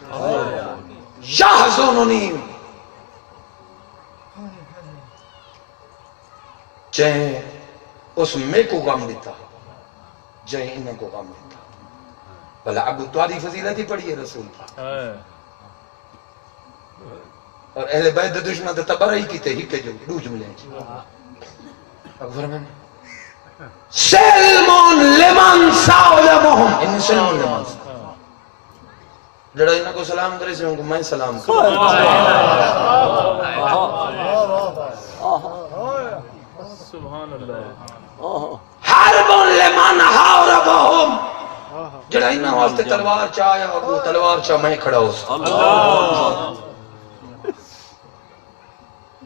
یحزنونی چاہے اس میں کو غم دیتا جائے انہوں کو غم دیتا بھلا ابو تواری فضیلت ہی پڑھی ہے رسول کا اور اہل بیت دشمن تو تبرہی کی تھے ہی کے جو دو جملے ہیں اب فرمان سلمون لمن ساولمہم ان سلمون لمن جڑا انہوں کو سلام کرے سے ان کو میں سلام کرے سبحان اللہ حرب لمن حاربہم جڑا انہوں واسطے تلوار چاہیا وہ تلوار چاہ میں کھڑا ہو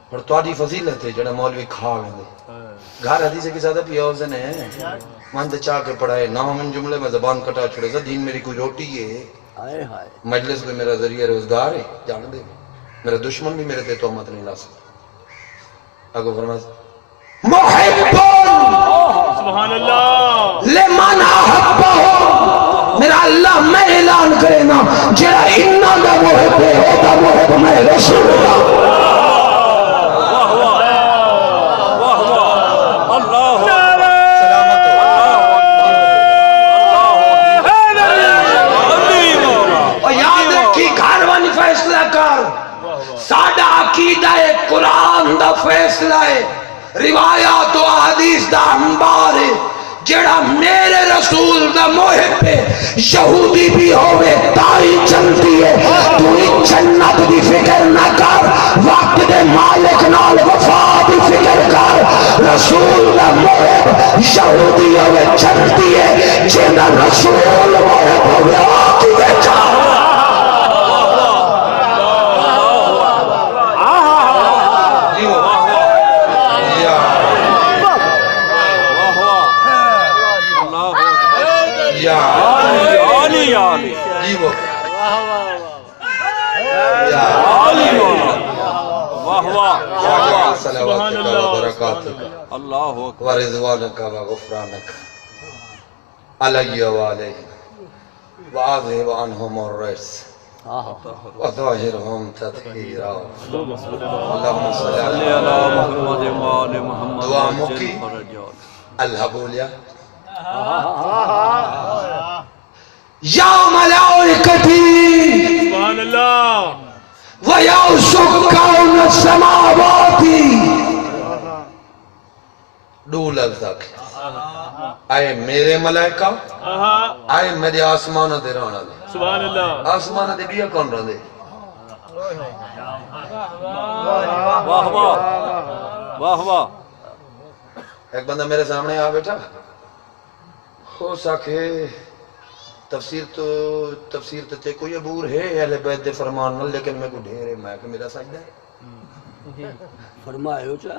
اور توڑی فضیلت ہے جڑا مولوی کھا گئے گھر حدیث کی زیادہ پیوزن ہے مند چاہ کے پڑھائے نہ من جملے میں زبان کٹا چھوڑے سا دین میری کوئی روٹی ہے مجلس میں میرا ذریعہ روزگار ہے جان دے میرا دشمن بھی میرے تے تومت نہیں لا سکتا آگو فرمائے محبون سبحان اللہ لمن احبہم میرا اللہ میں اعلان کرے نا جڑا انہاں دا محب ہے ہوتا محب میں رسول اللہ ساڑھا عقیدہ قرآن دا فیصلہ ہے روایات و حدیث دا انبار ہے جڑا میرے رسول دا محب ہے یہودی بھی ہوئے تائی چلتی ہے تو جنت دی فکر نہ کر وقت دے مالک نال وفا دی فکر کر رسول دا محب یہودی ہوئے چلتی ہے جنہ رسول محب ہوئے آتی بیچا ورضوانک وغفرانک علی وعلیہ وعذب عنہم الرجس وطاہرہم تطہیرا اللہم صلی اللہ علیہ وسلم دعا مکی اللہ بولیا یا ملائکتی سبحان اللہ ویا سکان السماواتی دو لفظ آکھے آئے میرے ملائکہ آئے میرے آسمانہ دے رانا دے سبحان اللہ آسمانہ دے بیا کون رہا دے واہ واہ واہ واہ ایک بندہ میرے سامنے آ بیٹھا ہو سکے تفسیر تو تے کوئی عبور ہے اہل بیت دے فرمان نہ لیکن میں کو ڈھیر ہے میں کہ میرا سجدہ ہے فرمائے چا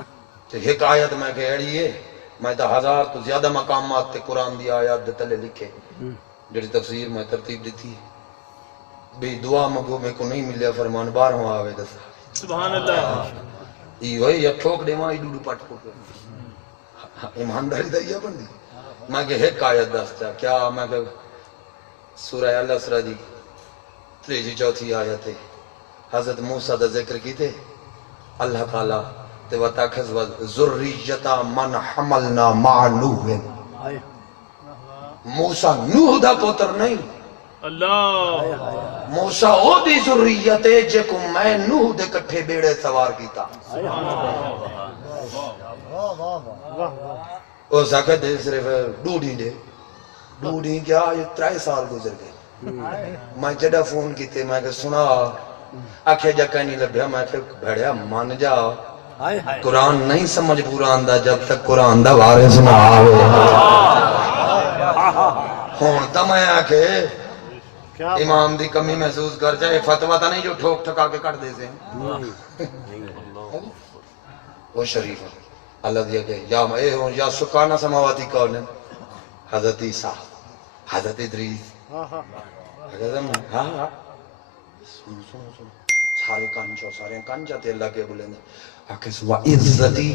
تے ایک آیت میں کہ ایڑی ہے میں تا 1000 تو زیادہ مقامات تے قرآن دی آیات دے تلے لکھے جڑی تفسیر میں ترتیب دیتی بھی دعا مگو میں کو نہیں ملیا فرمان 12 آوے دس سبحان اللہ ای وہی یا ٹھوک دے ماں ای ڈوڈو پٹ کو ایمانداری دیا بندی میں کہ ایک آیت دستا کیا میں کہ سورہ الاسرہ دی 3-4 آیت ہے حضرت موسیٰ دا ذکر کی تھے اللہ تعالیٰ تے وَتَخَذْ ذُرِّيَّةَ مَنْ حَمَلْنَا مَعَ نُوحٍ موسیٰ نوح دا پوتر نہیں اللہ موسیٰ او دی ذریت ہے جے کو میں نوح دے کٹھے بیڑے سوار کیتا او ساکت دے صرف ڈوڑی کیا یہ 3 سال گزر گئے میں جڑا فون کیتے میں کہ سنا آکھے جا کہیں لبھیا میں کہ بھڑیا مان جا قرآن نہیں سمجھ پورا آندہ جب تک قرآن دا وارث نہ آوے ہون تا میں آکھے امام دی کمی محسوس کر جائے فتوہ تا نہیں جو ٹھوک ٹھکا کے کٹ دے سے وہ شریف ہے اللہ دیا کہ یا سکانہ سماواتی کون ہے حضرت عیسیٰ حضرت ادریس سارے کانچا تے اللہ کے بولیں گے آکس و عزتی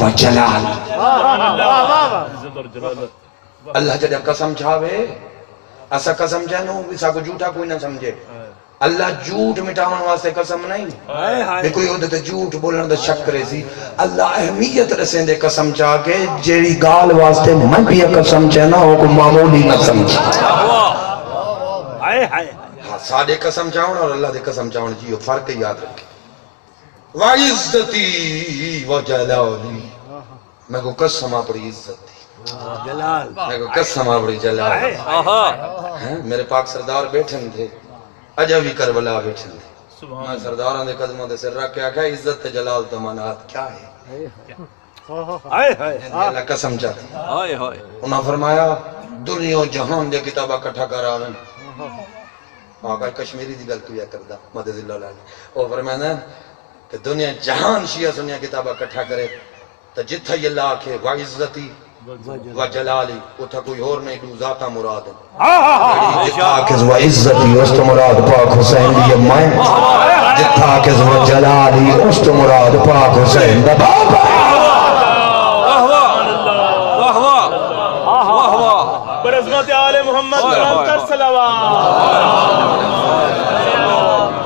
و جلال اللہ جڑا قسم چاہوے ایسا قسم چاہنو اسا کو جھوٹا کوئی نہ سمجھے اللہ جھوٹ مٹاون واسطے قسم نہیں بے کوئی ہو تے جھوٹ بولن دا شک کرے سی اللہ اہمیت رسیں دے قسم چاہ کے جیڑی گال واسطے میں بھی قسم چاہنا ہو کو معمولی نہ سمجھ سادے قسم چاہون اور اللہ دے قسم چاہون جیو فرق یاد رکھے وعزتی وجلالی میں کو قسم اپنی عزت جلال میں کو قسم اپنی جلال میرے پاک سردار بیٹھن تھے اجا بھی کربلا بیٹھن تھے میں سرداران دے قدموں دے سر رکھ کے آکھا عزت جلال تمانات کیا ہے اللہ قسم چاہتی انہاں فرمایا دنیا و جہان دے کتابہ کٹھا کر آویں آقا کشمیری دی گل کیا کردہ مدد اللہ علیہ وہ فرمایا کہ دنیا جہان شیعہ سنیا کتابہ کٹھا کرے تو جتھا یہ اللہ آکھے وعزتی و جلالی اتھا کوئی اور نہیں دو ذاتا مراد ہے جتھا آکھے وعزتی اس تو مراد پاک حسین دی امائیں جتھا آکھے وجلالی اس تو مراد پاک حسین دا باپ برعظمت آل محمد کر صلوات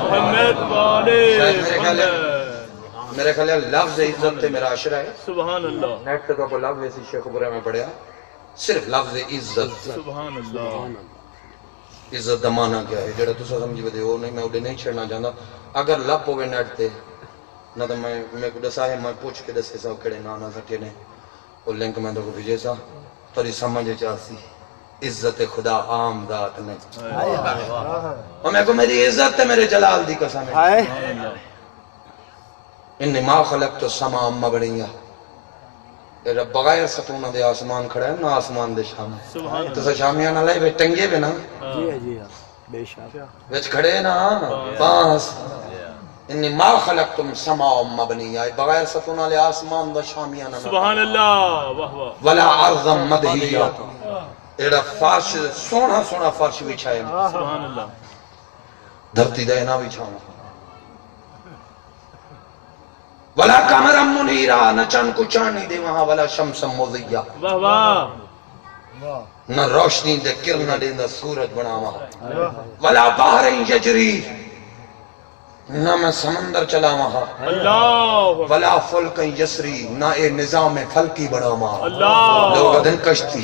محمد والے میرے خیال ہے لفظ عزت تے میرا عشرہ ہے سبحان اللہ نیٹ تک کو لفظ ایسی شیخ برے میں پڑھیا صرف لفظ عزت سبحان اللہ عزت دا معنی کیا ہے جڑا تسا سمجھی بدے ہو نہیں میں اڑے نہیں چھڑنا چاہتا اگر لپ ہوئے نیٹ تے نہ تو میں کو دسا ہے میں پوچھ کے دسے سا کڑے نانا سٹے نے وہ لنک میں تو کو بھیجے سا تری سمجھے چاہتی عزت خدا عام ذات نہیں اور میں کو میری عزت تے میرے جلال دی قسم ہے انی ما خلقت السماء مبنیہ رب بغیر ستونہ دے آسمان کھڑا ہے نا آسمان دے شام تو سا شامیانہ لائے بے ٹنگے بے نا جی بے شک ویچ کھڑے نا پانس انی ما خلقتم سماء مبنیہ بغیر ستونہ لے آسمان دا شامیانہ سبحان اللہ واہ واہ ولا عرضم مدہیہ ایڑا فرش سونا سونا فرش بچھائے سبحان اللہ دھرتی دینا بچھاؤں ولا قمرم منیرہ نہ چند کو چانی دے وہاں ولا شمسم مضیہ واہ واہ نہ روشنی دے کرنا دیندہ سورج بنا وہاں ولا بحر یجری نہ میں سمندر چلا وہاں اللہ ولا فلک یسری نہ اے نظام فلکی بنا وہاں اللہ لوگ دن کشتی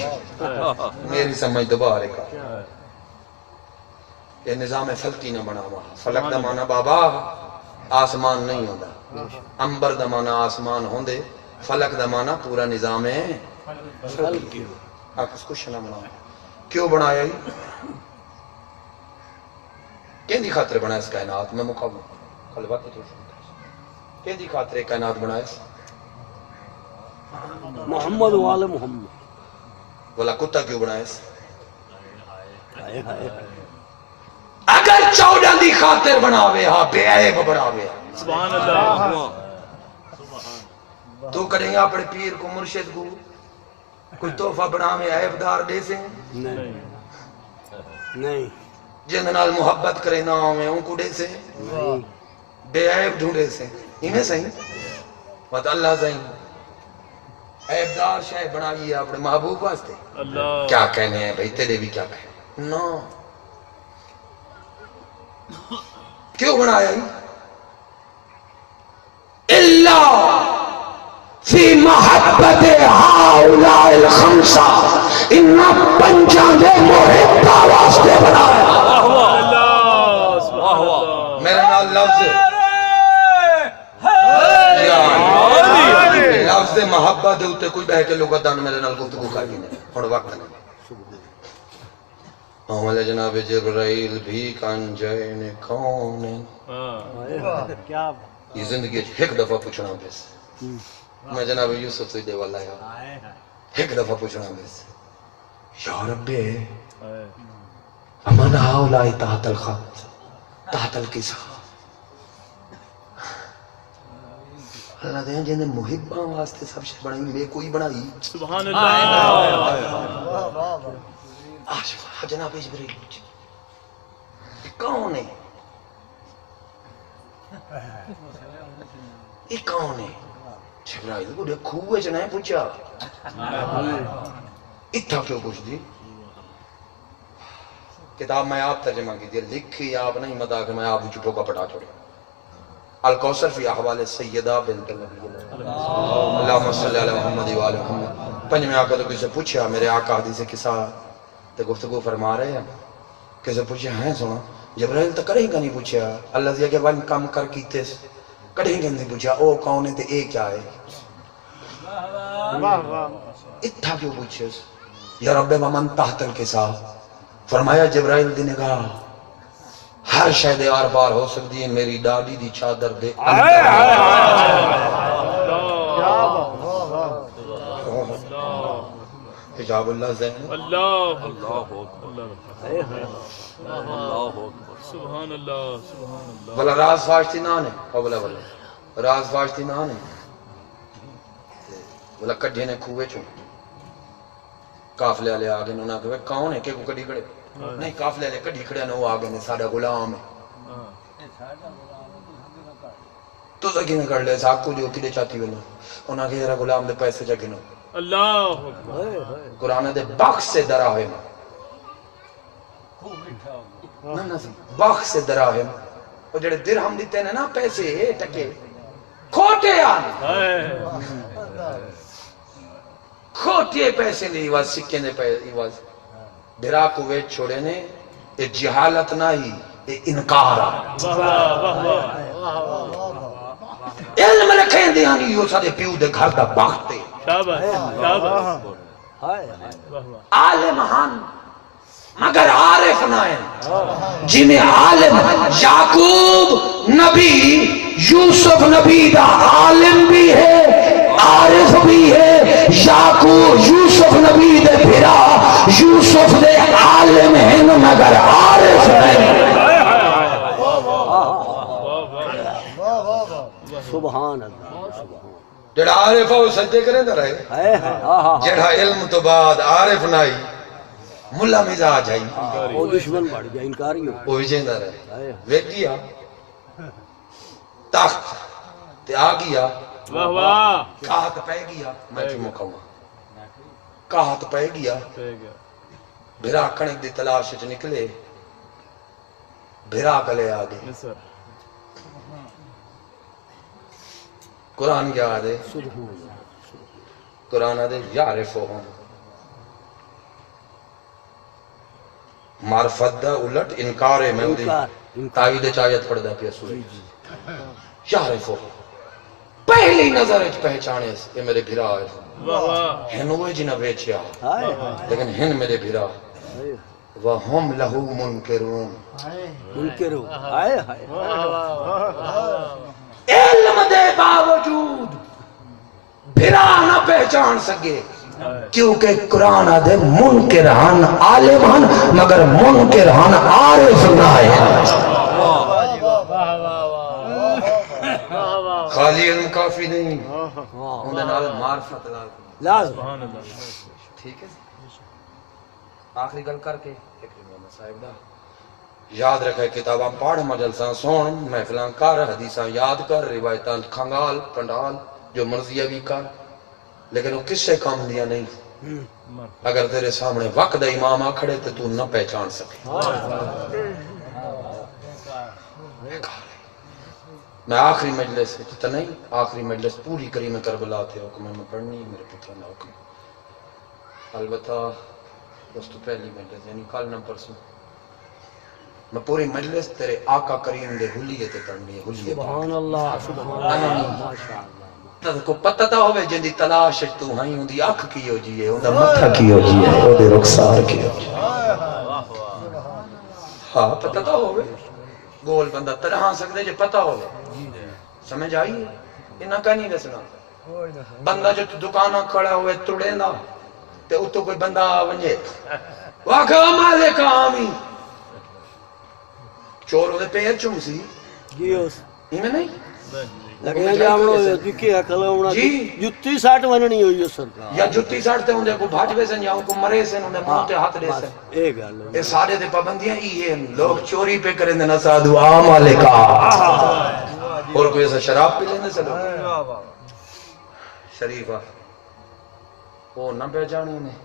میری سمجھ دوبارے کا یہ نظام فلکی نہ بنا وہاں فلک دا معنی بابا آسمان نہیں ہوتا امبر دا معنی آسمان ہوندے فلک دا معنی پورا نظام ہے فلکی آپ اس کو شنہ بنا کیوں بنایا ہی کیندی خاطر بنایا اس کائنات میں مکمل کل بات تو کیندی خاطر کائنات بنایا اس محمد وال محمد بولا کتا کیوں بنایا اس ہائے ہائے اگر 14 دی خاطر بناوے ہاں بے عیب بناوے سبحان اللہ تو کہیں اپنے پیر کو مرشد کو کوئی تحفہ بناوے عیب دار دے سے نہیں نہیں جن نال محبت کرے نہ ہوئے ان کو دے سے بے عیب ڈھونڈے سے ہمیں صحیح بات اللہ صحیح عیب دار شاہ بنائی ہے اپنے محبوب واسطے اللہ کیا کہنے ہیں بھئی تیرے بھی کیا کہنے نو کیوں بنایا ہی اللہ فی محبت ہاؤلاء الخمسہ ان پنجاں دے محبہ واسطے بنایا اللہ سبحان اللہ میرے نال لفظ لفظ محبت دے ہوتے کوئی بہ کے لوگا دان میرے نال گفتگو کر گی نہیں ہن وقت نہیں ہمارے جناب جبرائیل بھی کانجائن کون کیا یہ زندگی ایک دفعہ پوچھنا بیس میں جناب یوسف سے دے والا ہے ایک دفعہ پوچھنا بیس یا رب امن ہاؤلائی تحت الخط تحت القصہ اللہ دیں جنہیں محباں واسطے سب سے بڑھائی میں کوئی بڑھائی سبحان اللہ آج جناب جبرائیل پوچھے یہ کون ہے یہ کون ہے جبرائیل کو دیکھ کھوئے جنہیں پوچھا اتھا کیوں پوچھ دی کتاب میں آپ ترجمہ کی دیا لکھی آپ نہیں مدا کہ میں آپ چٹوں کا پٹا چھوڑے الکوثر فی احوال سیدہ بنت نبی اللہم صلی اللہ محمد وآلہ محمد پنج میں آقا تو کسی پوچھا میرے آقا حدیث قصہ تے گفتگو فرما رہے ہیں کسی پوچھا ہیں سنا جبرائیل تو کریں گا نہیں پوچھا اللہ دیا کہ ون کم کر کیتے کڑیں گا نہیں پوچھا او کون ہے تے اے کیا ہے اتھا کیوں پوچھے یا رب ومن تحت القصہ فرمایا جبرائیل دی نگاہ ہر شاید آر بار ہو سکتی ہے میری ڈاڈی دی چادر دے حجاب اللہ زین اللہ اللہ اکبر سبحان اللہ سبحان اللہ بلا راز فاشتی نانے بلا بلا راز فاشتی نانے بلا کڈھے نے کھوئے چون کافلے والے آگے انہوں نے کہا کون ہے کہ کو کڈھی کھڑے نہیں کافلے والے کڈھی کھڑے نے وہ آگے نے ساڈا غلام ہے تو سکی میں کر لے ساکھ کو جو کدے چاہتی ہونا انہاں کہ ذرا غلام دے پیسے چگنو اللہ قرآن دے باکس سے دراہم باکس سے دراہم وہ جڑے درہم دیتے ہیں نا پیسے ٹکے کھوٹے آنے کھوٹے پیسے نہیں واز سکے نے پیسے واز بھرا کو ویچ چھوڑے نے یہ جہالت نہ ہی یہ انکار علم رکھیں دے آنی یہ سارے پیو دے گھر دا باغتے شاباش شاباش عالم ہن مگر عارف نہ ہیں جنہیں عالم یعقوب نبی یوسف نبی دا عالم بھی ہے عارف بھی ہے یعقوب یوسف نبی دے بھرا یوسف دے عالم ہیں مگر عارف نہیں سبحان اللہ جڑا عارف ہے وہ سجدے کریں نہ رہے جڑا علم تو بعد عارف نہ ہی ملا مزاج ہے وہ دشمن بڑھ گیا انکاریوں وہ بھی جیندہ رہے ویک گیا تخت تے آ گیا واہ واہ کہت پہ گیا میں کی مکھوں کہت پہ گیا بھرا کنک دی تلاش چ نکلے بھرا گلے آگے قرآن کیا آدھے قرآن آدھے یعرفہم معرفت دا الٹ انکار ہے میں دی تائید چاہیت پڑھ دا پیا سوری یعرفہم پہلی نظر اچ پہچانے یہ میرے بھرا ہے ہن ہوئے جنہ ویچیا لیکن ہن میرے بھرا وَهُمْ لَهُ مُنْكِرُونَ منکر ہو ہائے ہائے علم دے باوجود بھرا نہ پہچان سکے کیونکہ قرآن دے منکر ہن عالم ہن مگر منکر ہن عارف نہ ہے خالی علم کافی نہیں اندے نال معرفت لازم ٹھیک ہے آخری گل کر کے محمد صاحب دا یاد رکھے کتاباں پڑھ مجلساں سن محفلاں کر حدیثاں یاد کر روایتاں کھنگال پنڈال جو مرضی بھی کر لیکن وہ کس سے کام دیا نہیں اگر تیرے سامنے وقت امام آ کھڑے تو تو نہ پہچان سکے میں آخری مجلس تو نہیں آخری مجلس پوری کریم کربلا تھے حکم میں پڑھنی میرے پتر نہ حکم البتہ اس تو پہلی مجلس یعنی کل نہ پرسوں میں پوری مجلس تیرے آقا کریم دے حلیے تے پڑھنی ہے حلیے سبحان اللہ سبحان اللہ ماشاءاللہ کو پتہ تھا ہوئے جن دی تلاش تو ہائیں ان دی آنکھ کی ہو جیے ان دا متھا کی ہو جیے او دے رخسار کی ہو جیے ہاں پتہ تھا ہوئے گول بندہ ترہ ہاں سکتے جو پتہ ہوئے سمجھ آئی انہاں کا نہیں دسنا بندہ جو دکانہ کھڑا ہوئے توڑے نا تے اتو کوئی بندہ آونجے واقعہ مالے کا آمی چور ہوئے پیر چون سی جی اس ہی میں نہیں لگے جامنو دکھی عقل ہونا جی جتی ساٹھ وننی ہوئی ہے سرکار یا جتی ساڑتے ہوں دے کو بھاج بیسن یا ان کو مرے سن ان دے مونتے ہاتھ دے سن ایک گل یہ سارے دے پابندیاں ہی ہیں لوگ چوری پہ کریں دے نسادو آمالے کا اور کوئی ایسا شراب پہ لینے سے لوگ شریفہ وہ نہ پہچانی انہیں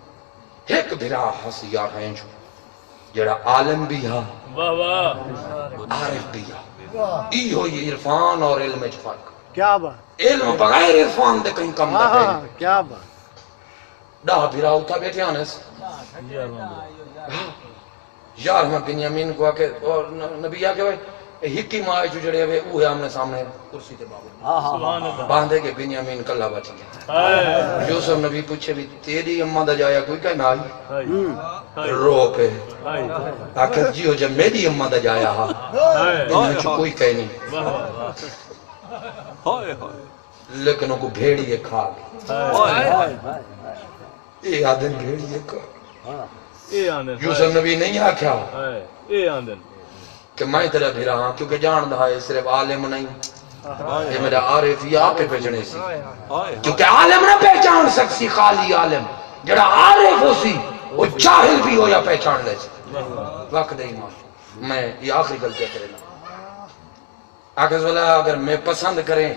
ایک بھرا ہسی یار ہیں جو جڑا عالم بھی ہاں واہ واہ عارف بھی ہاں ای ہوئی عرفان اور علم اچ فرق کیا بات علم بغیر عرفان دے کہیں کم نہ پہنے کیا بات ڈاہ بھرا ہوتا بیٹھے آنے سے یار میں بنیامین کو آکے اور نبی آکے ہوئے ہکی ماں جو جڑے ہوئے اوہ آمنے سامنے کرسی تے بابے باندھے کے بنیامین کلہ بچ گیا یوسف نبی پوچھے بھی تیری اممہ دا جایا کوئی کہیں آئی رو پہ آکھر جیو جب میری اممہ دا جایا ہاں انہیں چو کوئی کہیں نہیں لیکن ان کو بھیڑیے کھا گئے یہ آدھن بھیڑیے کھا یوسف نبی نہیں آکھیا کہ میں تیرا بھی رہا کیونکہ جان دہا ہے صرف عالم نہیں یہ میرا عارف ہی آپ پہچنے سی کیونکہ عالم نہ پہچان سکسی خالی عالم جڑا عارف ہو سی وہ جاہل بھی ہو یا پہچان لے سی وقت دے ایمان میں یہ آخری غلطی کرے نا آخر والا اگر میں پسند کریں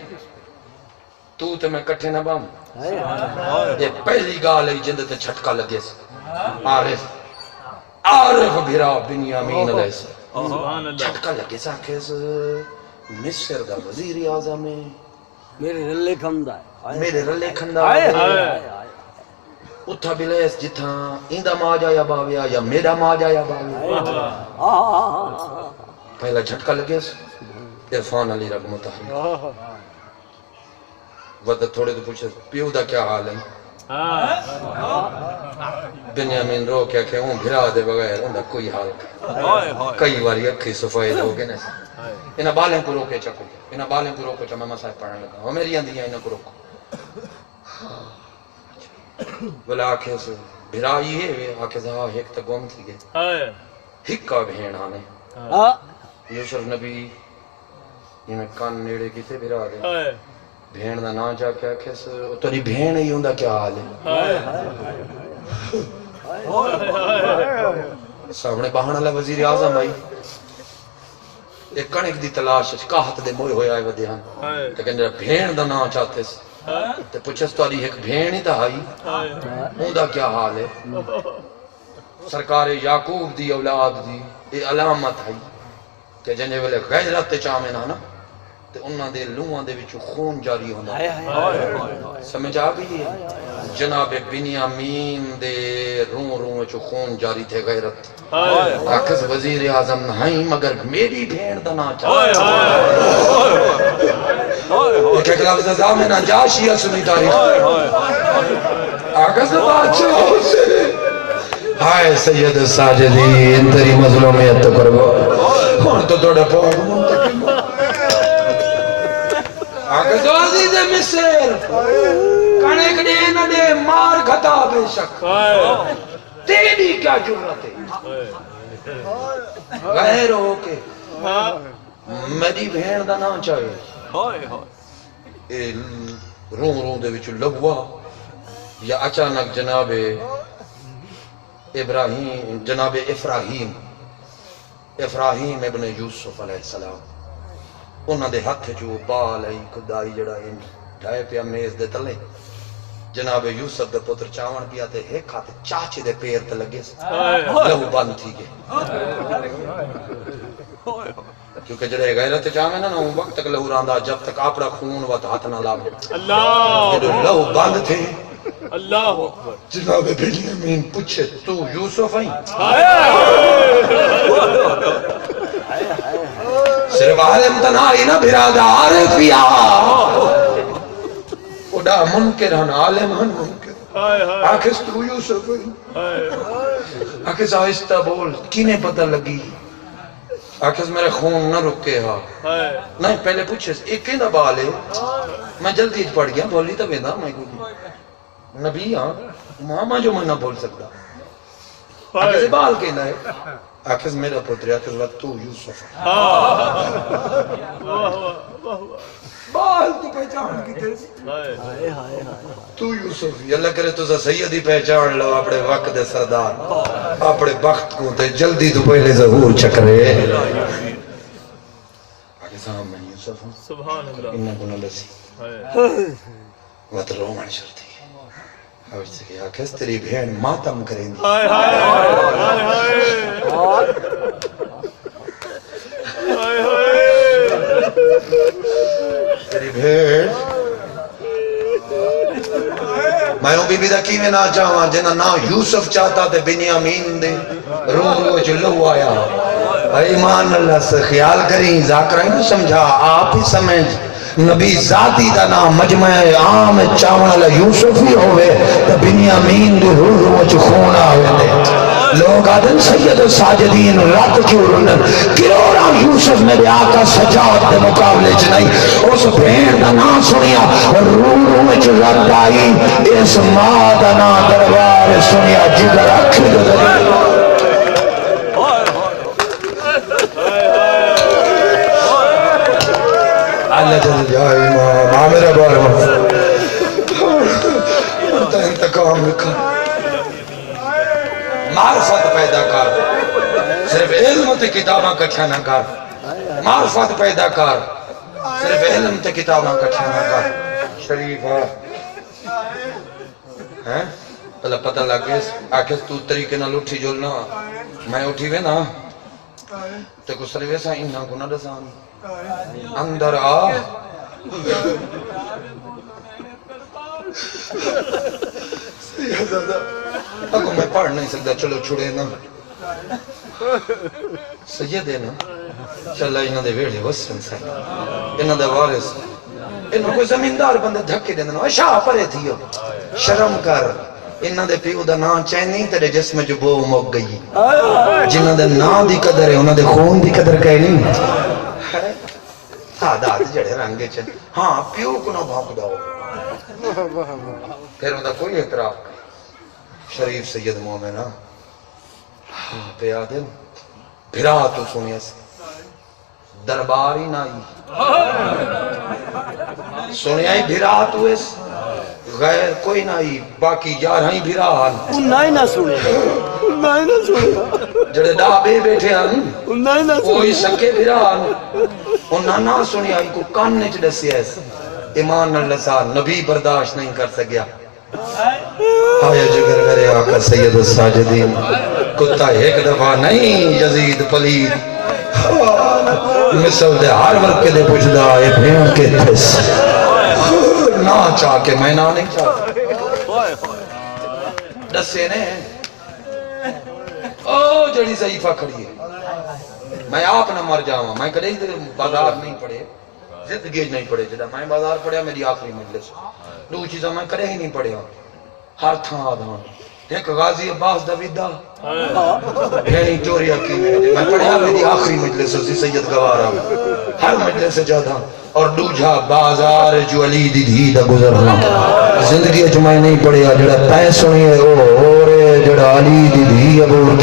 تو میں کٹھے نہ باؤں یہ پہلی گال ہے جند تے چھٹکا لگے سی عارف بھرا بنیامین علیہ السلام چھٹکا لگے سا کیس مصر دا وزیر اعظم ہے میرے رلے کھندا ہے میرے رلے کھندا ہے اتھا بلیس جتھاں ایندہ ماں جایا باویا یا میرا ماں جایا باویا پہلا جھٹکا لگے سا عرفان علی رب متحری وقت تھوڑے تو پوچھے پیو دا کیا حال ہے بنیامین رو کیا کہ اون بھرا دے بغیر اندہ کوئی حال کئی باری اکھی صفائی ہو گئے نیسے انہا بالیں کو روکے چکو انہا بالیں کو روکو چا میں مسائل پڑھنے لگا وہ میری اندیاں انہا کو روکو بلا آکھے سے بھرا یہ ہے آکھے سے ہاں ایک تا گوم تھی گئے ہک کا بھین آنے یوسف نبی یہ میں کان نیڑے کی تھے بھرا دے بھین دا نا جا کے آکھے سے تری بھین ہی ہوں دا کیا حال ہے سامنے باہن اللہ وزیر اعظم آئی ایک کنک دی تلاش کاہت دے موئے ہوئے آئے ودے ہاں لیکن جب بھین دا نا چاہتے سے تے پوچھس تو آلی ایک بھین ہی تا آئی ہوں دا کیا حال ہے سرکار یعقوب دی اولاد دی یہ علامت آئی کہ جنجے والے غیرت چامن آنا تے انہاں دے لوہاں دے وچوں خون جاری ہونا سمجھ آ گئی جناب بنیامین دے رون وچوں خون جاری تھے غیرت آکھس وزیر اعظم نہیں مگر میری بھین دا نا چاہتا ایک ایک لفظ زامنہ جاشیہ سنی تاریخ آکھس بادشاہ سے ہائے سید ساجدین تیری مظلومیت کرو ہون تو توڑا پاک منتقم آگے تو عزیز مصر کنیک دے نہ دے مار گھتا بے شک تیری کیا جرت ہے غیر ہو کے میری بہن دا نام چاہیے رون دے وچو لگوا یا اچانک جناب ابراہیم جناب افراہیم ابن یوسف علیہ السلام انہاں دے ہتھ جو بال ہے خدائی جڑا ڈھائے پیا میز دے تلے جناب یوسف دے پتر چاون پیا تے ایک ہاتھ چاچے دے پیر تے لگے لہو بند تھی گئے کیونکہ جڑے غیرت چاہے نا وہ وقت تک لہو راندا جب تک اپنا خون وت ہاتھ نہ لاوے اللہ لہو بند تھے اللہ اکبر جناب بنیامین پوچھے تو یوسف ہیں صرف عالم تنہائی نہ برادار پیا اڈا منکر ہن عالم ہن منکر آخس تو یوسف ہیں آخس آہستہ بول کینے پتہ لگی آخس میرے خون نہ رکے ہاں نہیں پہلے پوچھے ایک کیندہ بال ہے میں جلدی پڑھ گیا بولی تو بیندہ میں کوئی نبی ہاں ماما جو میں نہ بول سکتا آخس بال کیندہ ہے آخس میرا پتر آخس وقت تو یوسف ہے بال تو پہچان کی تیرے تو یوسف یہ اللہ کرے تو سیدی پہچان لو اپنے وقت دے سردار اپنے وقت کو تے جلدی تو پہلے ظہور چکرے آگے صاحب میں یوسف ہوں سبحان اللہ انہاں کو نہ لسی وقت رو من شرطی اور سے کہ آکھس تیری بہن ماتم کریں دی ہائے ہائے تیری بہن میں بی بی دا کیویں نہ چاہواں جنہ نہ یوسف چاہتا تے بنیامین دے رو جو لہو آیا ایمان اللہ سے خیال کریں ذاکرہ ہی سمجھا آپ ہی سمجھ نبی ذاتی دا نام مجمع عام چاون اللہ یوسف ہی ہوئے تو بنیامین دے رو جو خون آوے دے لوگ آدن سید ساجدین رات کیوں رنن کروڑا یوسف میرے آقا سجاد دے مقابلے چ نہیں اس بھین دا نام سنیا رو میں جو رد آئی اس ماں دا نام دربار سنیا جگر اکھ گزری اللہ جل جائے امام میرا بارہ انت انتقام لکھا معرفت پیدا کر صرف علم تے کتاباں کٹھا نہ کر معرفت پیدا کر صرف علم تے کتاباں کٹھا نہ کر شریف ہے پہلے پتہ لگ گئے آخر تو طریقے نہ اٹھی جولنا میں اٹھی وے نا تے کو صرف ایسا انہاں کو نہ دسان اندر آ اگو میں پڑھ نہیں سکتا چلو چھڑے نا سید ہے نا چلہ انہاں دے ویڑے وسن سے انہاں دے وارث انہاں کوئی زمیندار بندے دھکے دے دینا شاہ پرے تھیو شرم کر انہاں دے پیو دا نام چینی تیرے جسم جو بو مک گئی جنہاں دے نام دی قدر ہے انہاں دے خون دی قدر کہے نہیں تعداد جڑے رنگے چن ہاں پیو کو نہ بھاپ داؤ پھر انہاں کوئی اعتراف شریف سید مومنہ پہ آدم پھرا تو سنیا سے درباری نائی سنیا ہی بھرا تو اس غیر کوئی نائی باقی یار ہی بھرا آن انہاں نہ سنے انہاں نہ سنے جڑے ڈابے بیٹھے آن انہاں نہ کوئی سکے بھرا آن انہاں نہ سنیا ہی کو کان نیچ ڈسی ایس ایمان اللہ سا نبی برداشت نہیں کر سکیا آیا جگر میرے آقا سید الساجدین کتا ایک دفعہ نہیں یزید پلید مثل دے ہر وقت دے پوچھدا اے بھین کے تھس نہ چاہ کے میں نہ نہیں چاہ دسے نے او جڑی ضعیفہ کھڑی ہے میں آپ نہ مر جاؤں میں کدے بازار نہیں پڑے زندگی نہیں پڑے جدا میں بازار پڑھیا میری آخری مجلس دو چیزاں میں کدے ہی نہیں پڑھیا ہر تھان آدھان ایک غازی عباس دویدہ بھینی چوریا کی میں پڑھیا میری آخری مجلس اسی سید گوارا ہر مجلس سے جاتا اور دوجھا بازار جو علی دی دھی دا گزرنا زندگی جو میں نہیں پڑھیا جڑا پین سنی ہے اور جڑا علی دی دھی ابور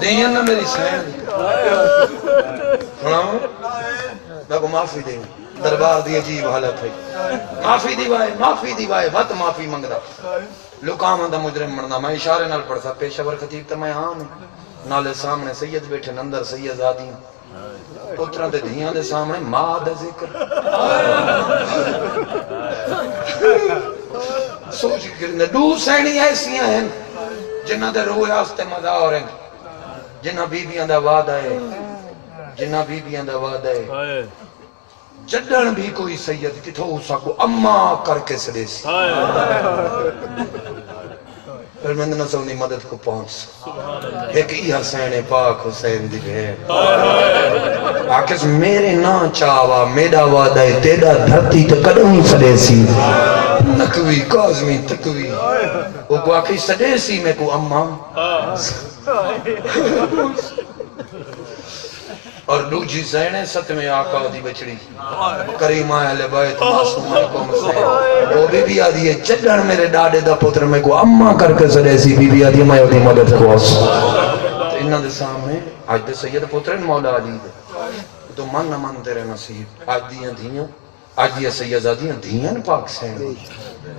دین نا میری سین سناؤں میں کو معافی دیں دربار دی عجیب حالت ہے معافی دیوائے وقت معافی منگدا لکام دا مجرم مرنا میں اشارے نال پڑھتا پیشور خطیب تا میں آن نالے سامنے سید بیٹھے نندر سید آدھی پترہ دے دھیاں دے سامنے ماں دا ذکر سوچ کرنے دو سینی ایسیاں ہیں جنہ دے روح آستے مدار ہیں جنہ بیبیاں دا وعدہ ہے جڈن بھی کوئی سید کتھو ساکو اماں کر کے سدے سی پھر میں نے نسل نہیں مدد کو پہنچ ایک ای حسین پاک حسین دی بہن آکس میرے نا چاوا میڈا وعدہ ہے تیڑا دھرتی تے کڑوں ہی سدے سی نکوی کازمی تکوی وہ کو آکے سدے سی میں کو اماں اور دوجی زینے ستمیں آقا دی بچڑی کریم اہل بیت معصوم کو مسلم وہ بی آدھی ہے جڈن میرے ڈاڈے دا پتر میں کو اماں کر کے سڑے سی بی آدھی میں ہوتی مدد کو اس انہاں دے سامنے آج دے سید پترین مولا علی دے تو من نہ من تیرے نصیب آج دیاں سید آدیاں دھیاں پاک سین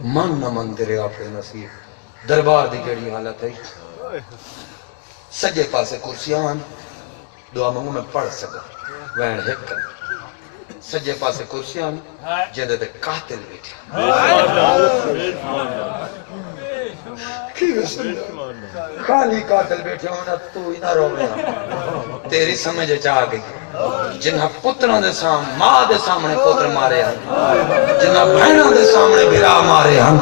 من نہ من تیرے آپ نصیب دربار دی کیڑی حالت ہے سجے پاسے کرسیان دعا مانگو میں پڑھ سکا وین ہک سجے پاسے کرسیاں جندے تے قاتل بیٹھے خالی قاتل بیٹھے ہونا تو ہی نہ رو گیا تیری سمجھ چاہ گئی جنہاں پتروں دے سامنے ماں دے سامنے پتر مارے ہیں جنہاں بہنوں دے سامنے بھرا مارے ہیں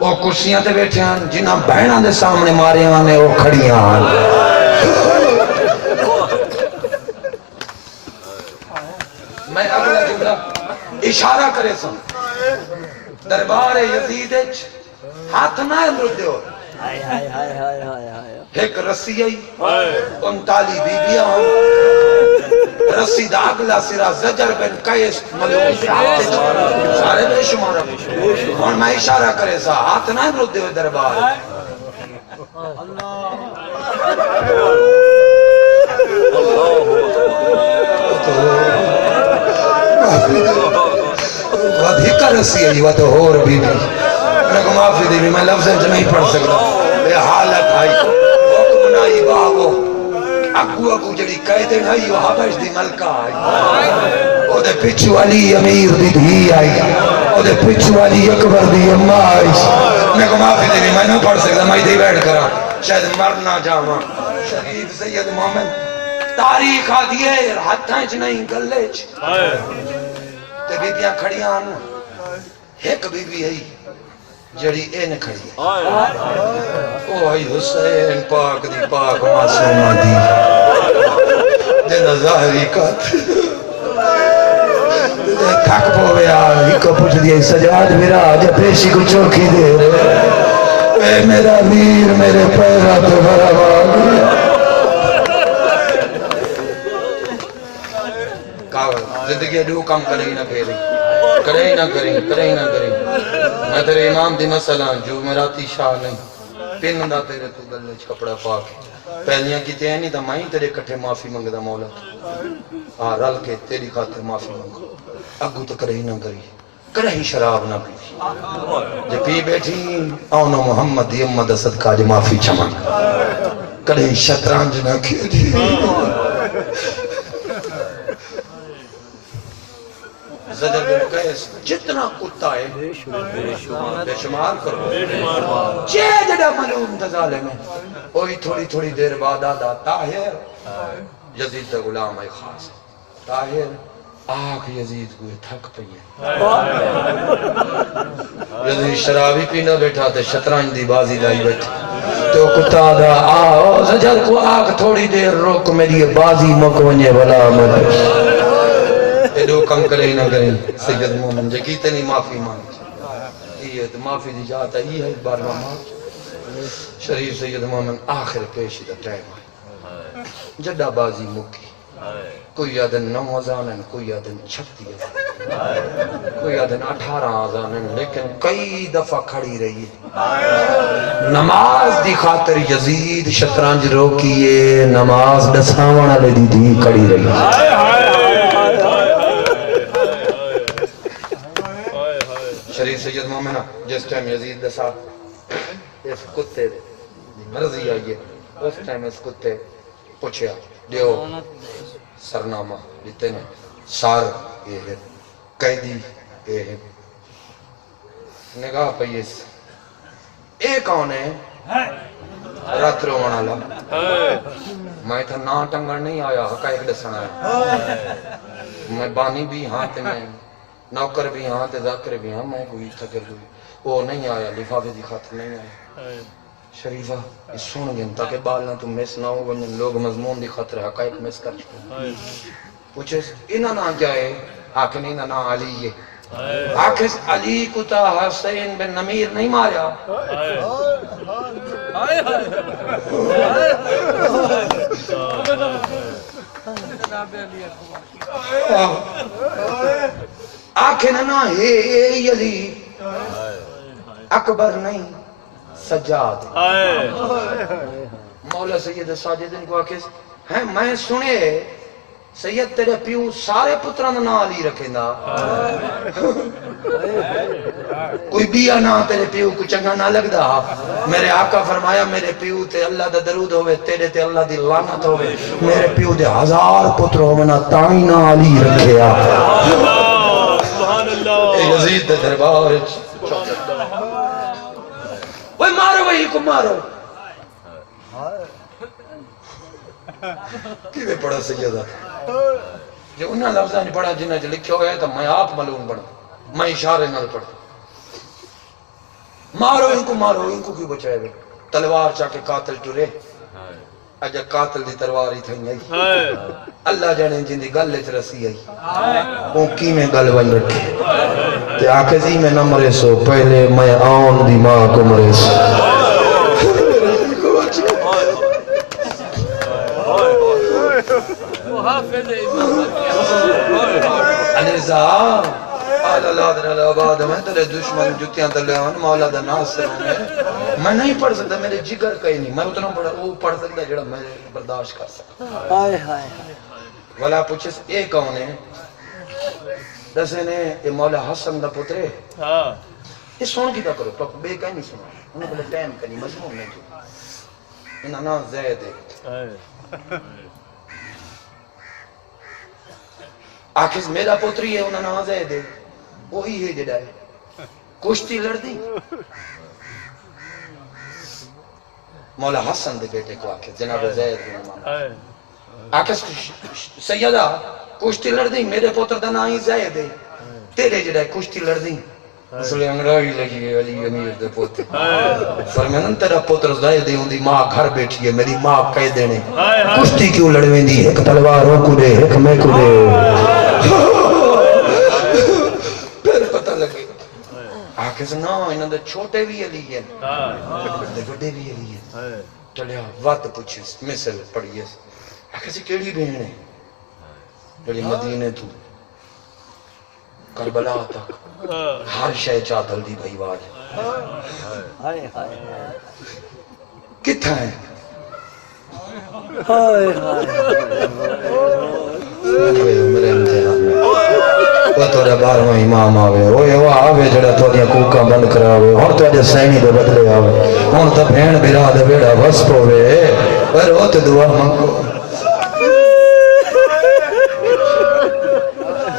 وہ کرسیاں تے بیٹھے ہیں جنہاں بہنوں دے سامنے مارے ہیں وہ کھڑیاں ہیں میں اگلا جملہ اشارہ کرے سن دربار یزید ہاتھ نہ اندر دیو ایک رسی آئی 39 بیبیاں رسی دا اگلا سرا زجر بن قیس ملعون سارے بے شمارہ اور میں اشارہ کرے سا ہاتھ نہ اندر دیو دربار ودھیکا رسی ہے وہ تو اور بھی میں کو معافی دی بھی میں لفظ نہیں پڑھ سکتا بے حالت آئی حکم نائی باغو اگو جڑی قیدے نائی وہ حبش دی ملکہ آئی او دے پچھو علی امیر دی دھی آئی او دے پچھو علی اکبر دی اماں آئی میں کو معافی دی بھی میں نہیں پڑھ سکتا میں دی بیٹھ کرا شاید مرنا جاواں شریف سید محمد تاریخ آدھیے ہاتھاں چ نہیں گلے چ تے بیبیاں کھڑیاں آن ایک بیبی ہے جڑی این کھڑی او آئی حسین پاک دی پاک معصومہ دی جنہ ظاہری کات تھک پوے ہی کو پوچھ دیا سجاد میرا آجا پیشی کو چوکی دے اے میرا ویر میرے پیرا تو بھرا باغ زندگی دو کام کرے ہی نہ کریں میں تیرے امام دی مسئلہ جو میراتی شاہ نہیں پین دا تیرے تو گلے کپڑا پاک پہلیاں کی تے نہیں تا میں تیرے کٹھے معافی منگدا مولا رل کے تیری خاطر معافی منگو اگو تو کرے ہی شراب نہ پی جے پی بیٹھی آنو محمد دی امت صدقہ جو معافی چمن کرے ہی شطرنج نہ کھیلی زجر بن قیس جتنا کتا ہے بے شمار کرو چے جڑا ملعون دا ظالم ہے وہی تھوڑی تھوڑی دیر بعد آدھا طاہر یزید دا غلام ہے خاص طاہر آنکھ یزید کو تھک پئی ہے یزید شرابی پینا بیٹھا تے شطرنج دی بازی لائی بیٹھا تو کتا دا آؤ زجر کو آنکھ تھوڑی دیر روک میری بازی مکونے والا میں ایڈو کم کرے نہ کریں سید مومن جے کیتے نہیں معافی مانگ یہ تو معافی دی جاتا ہی ہے 12 مارچ شریف سید مومن آخر پیشی دا ٹائم ہے جڈا بازی مکی کوئی آدن 9 آزانن کوئی آدن 36 کوئی آدن 18 آزانن لیکن کئی دفعہ کھڑی رہی ہے نماز دی خاطر یزید شطرنج روکیے نماز دساونا لے دی دی کھڑی رہی ہے شریف سید مومنہ جس ٹائم یزید دسا اس کتے مرضی آئیے اس ٹائم اس کتے پوچھیا دیو سرنامہ دیتے ہیں سار یہ ہے قیدی یہ ہے نگاہ پیس ایک کون ہے رات رو منالا میں تھا نا ٹنگر نہیں آیا حقائق دسنا ہے میں بانی بھی ہاں تے میں نوکر بھی ہاں تے ذاکر بھی ہاں میں کوئی تھکر ہوئی وہ نہیں آیا لفافے دی خاطر نہیں آیا شریفہ اس سن گئن تاکہ بال نہ تم مس نہ ہو ونن لوگ مضمون دی خاطر حقائق مس کر چکے پوچھے انہاں نہ کیا ہے آکھن انہاں نہ علی ہے آکھس علی کو تا حسین بن نمیر نہیں ماریا آکھن نہ ہے علی اکبر نہیں سجاد مولا سید ساجدین کو آکھس ہیں میں سنے سید تیرے پیو سارے پتران نا علی رکھیں دا کوئی بیا نا تیرے پیو کو چنگا نہ لگ دا میرے آقا فرمایا میرے پیو تے اللہ دا درود ہوئے تیرے تے اللہ دی لعنت ہوئے میرے پیو دے 1000 پتر ہوئے نا تائیں نا علی رکھیا سبحان اللہ یزید دے دربار وہ مارو وہی کو مارو کیویں پڑھا سیدہ جو انہاں لفظاں نہیں پڑھا جنہاں چ لکھیا ہویا ہے تو میں آپ معلوم پڑھا میں اشارے نال پڑھا مارو ان کو کیوں بچائے گا تلوار چاہ کے قاتل ٹرے اجا قاتل دی تلوار ہی تھئی آئی اللہ جانے جن دی گل وچ رسی آئی او کی میں گل ون رکھے تے آکھے جی میں نہ مرے سو پہلے میں آن دی ماں کو مرے سو علیزہ آل اللہ دن اللہ آباد میں تلے دشمن جتیاں تلے ہوں مولا دا ناصر ہوں میں نہیں پڑھ سکتا میرے جگر کہیں نہیں میں اتنا وہ پڑھ سکتا جڑا میں برداشت کر سکتا والا پوچھس اے کون ہے دسے نے اے مولا حسن دا پترے یہ سون کی دا کرو تو بے کہیں نہیں سنا انہوں بلے ٹائم کنی مضمون نہیں جو انہاں نا زید ہے آخر میرا پوتری ہے انہاں نا زید ہے وہی ہے جڑا ہے کشتی لڑ دی مولا حسن دے بیٹے کو آخر جناب زید بن امام آخر سیدہ کشتی لڑ دی میرے پوتر دا نا ہی زید ہے تیرے جڑا ہے کشتی لڑ دی مسئلے انگرائی لگی ہے علی امیر دے پوتر فرمانن تیرا پوتر زید ہے اندی ماں گھر بیٹھی ہے میری ماں کہہ دینے کشتی کیوں لڑویں دی ایک تلوار ہو کو دے ایک میں کو دے آکھے سے نا انہاں دے چھوٹے بھی علی ہیں دے بڑے بھی علی ہیں چلیا وات پوچھیس مثل پڑھیس آکھے سے کیڑی بہن ہے جڑی مدینے تو کربلا تک ہر شے چادل دی بھائی واج کتھا ہے میرے امتحان میں وہ توڑا 12واں امام آوے وہ آوے جڑا توڑیاں کوکاں بند کراوے اور توڑے سینی دے بدلے آوے ہون تا بھین بھرا دے بیڑا بس پوے پر وہ تے دعا منگو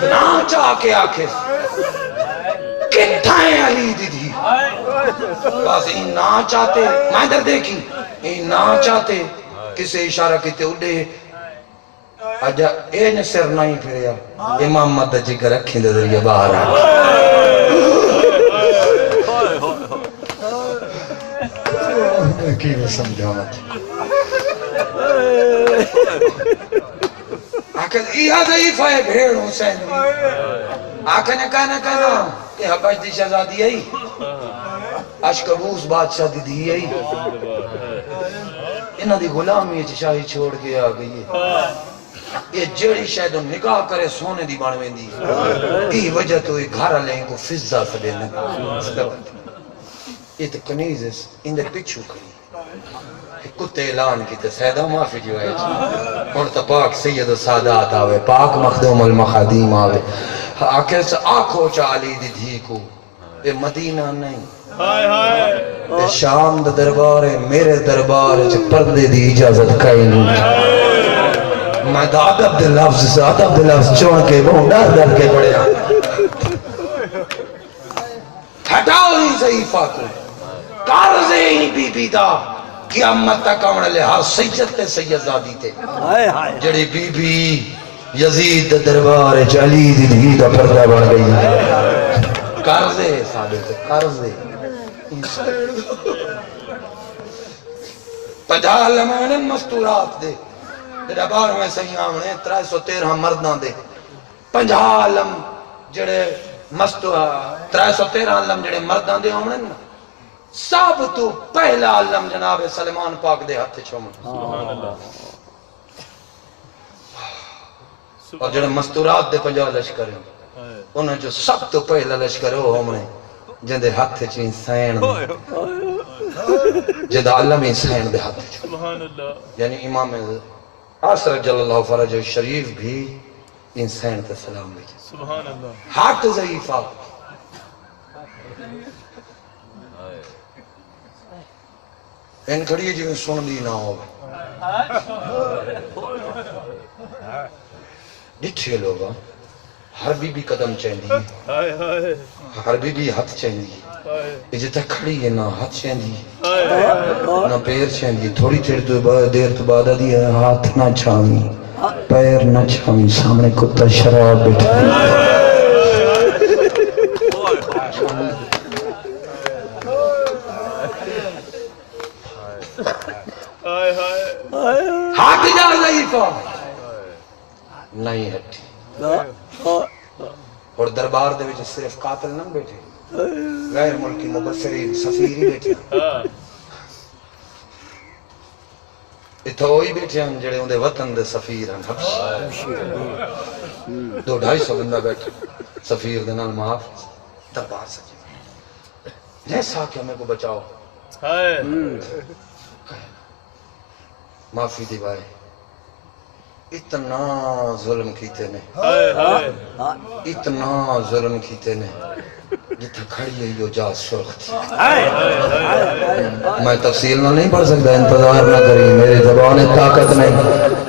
نا چاہ کے آکھے کتھا ہے علی دیدی بس این نا چاہتے میں در دیکھی این نا چاہتے کسے اشارہ کیتے اڑے اجا اے نے سر نہیں پھریا امام مدد جگر رکھیں دے ذریعے باہر آ کی میں سمجھانا تھی آکھے یہ ضعیف ہے بھیڑ حسین دی آکھے نے کہنا کہ حبش دی شہزادی ہے اشکبوس بادشاہ دی دی ہے انہاں دی غلامی شاہی چھوڑ کے آ گئی ہے یہ جڑی شاید نکاح کرے سونے دی بن ویندی یہ وجہ تو یہ گھر لیں کو فضا سے دینا یہ تو کنیز ہے ان دے پچھو کری کتے اعلان کی تے سیدہ معافی جو ہے اور تو پاک سید و سادات آوے پاک مخدوم المخادیم آوے آکھے سے آنکھو چالی دی دھی کو یہ مدینہ نہیں یہ شام دا دربار ہے میرے دربار ہے پردے دی اجازت کئی نہیں میں دا عدب دے لفظ چون کے وہ ڈر کے پڑے ہٹاؤ ہی ضعیفہ کو کارزے ہی بی بی دا قیامت تک آنے لحاظ سید تے سید زادی تے جڑی بی بی یزید دربار علی دی دھی دا پردہ بڑھ گئی کارزے ثابت کارزے پجال لمن مستورات دے دربار میں سیام نے 313 مرداں دے 50 علم جڑے 313 علم جڑے مرداں دے ہونے نا سب تو پہلا علم جناب سلمان پاک دے ہاتھ چھومن سبحان اللہ اور جڑے مستورات دے 50 لشکر ہیں انہوں جو سب تو پہلا لشکر ہو ہم نے جن دے ہاتھ چین سین جن دا علم سین دے ہاتھ چھومن سبحان اللہ یعنی امام عصر جل اللہ فرج شریف بھی انسان تے سلام بھیجے سبحان اللہ ہاتھ ضعیفہ ان کھڑی جو سن دی نہ ہو ڈٹھے لوگا ہر بی بی قدم چاہندی ہے ہر بی بی ہاتھ چاہندی ہے یہ جتا کھڑی ہے نہ ہاتھ چاہندی ہے نہ پیر چاہندی تھوڑی دیر تو بعد دی ہے ہاتھ نہ چھاوی پیر نہ چھاوی سامنے کتا شراب بیٹھا ہاتھ جا ضعیفہ نہیں ہٹی اور دربار دے وچ صرف قاتل نہ بیٹھے غیر ملکی مبصرین سفیر ہی بیٹھے اتھا وہی بیٹھے ہیں جڑے اندے وطن دے سفیر ہیں حبشی 200-250 بندہ بیٹھے سفیر دے نال محافظ دربار سجے جیسا کہ ہمیں کو بچاؤ معافی دیوائے اتنا ظلم کیتے نے اتنا ظلم کیتے نے جتھا کھڑی ہے یہ جا سرخ تھی میں تفصیل نہ نہیں پڑھ سکتا انتظار نہ کری میرے زبان طاقت نہیں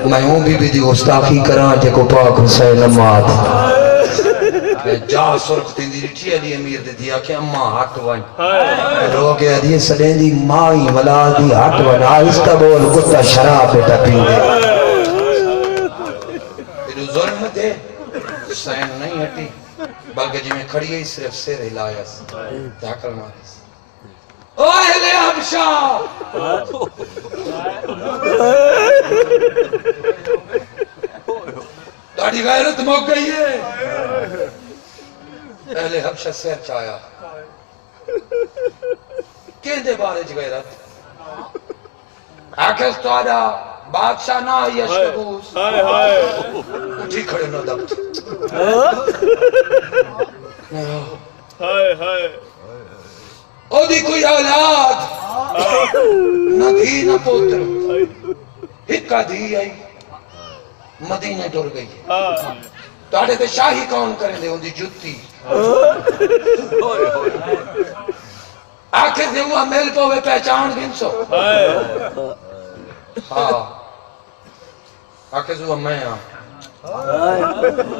میں ہوں بی بی دی گستاخی کران جے کو پاک حسین امات جا سرخ تھی دی رٹھی علی امیر دے دیا کہ اممہ ہٹ وائن لوگ کہ علی سلین دی مائی ولا دی ہٹ وائن آہستہ بول کتا شراب بیٹا پی دے ظلم دے حسین نہیں ہٹی بلکہ جی میں کھڑی ہے صرف سیر ہلایا دھاکل ماری او اہل حبشہ داڑھی غیرت موک گئی ہے اہل حبشہ سیر چایا کہیں دے بارے جو غیرت آکھس تو آدھا بادشاہ نہ آئی اشکبوس اٹھی کھڑے نہ دبت او دی کوئی اولاد نہ دھی نہ پوتر ہکا دھی آئی مدینے ٹر گئی تو آٹھے تے شاہی کون کریں دے ان دی جتی آخر دے وہ میل پوے پہچان گن سو ہاں آخر سے وہ میں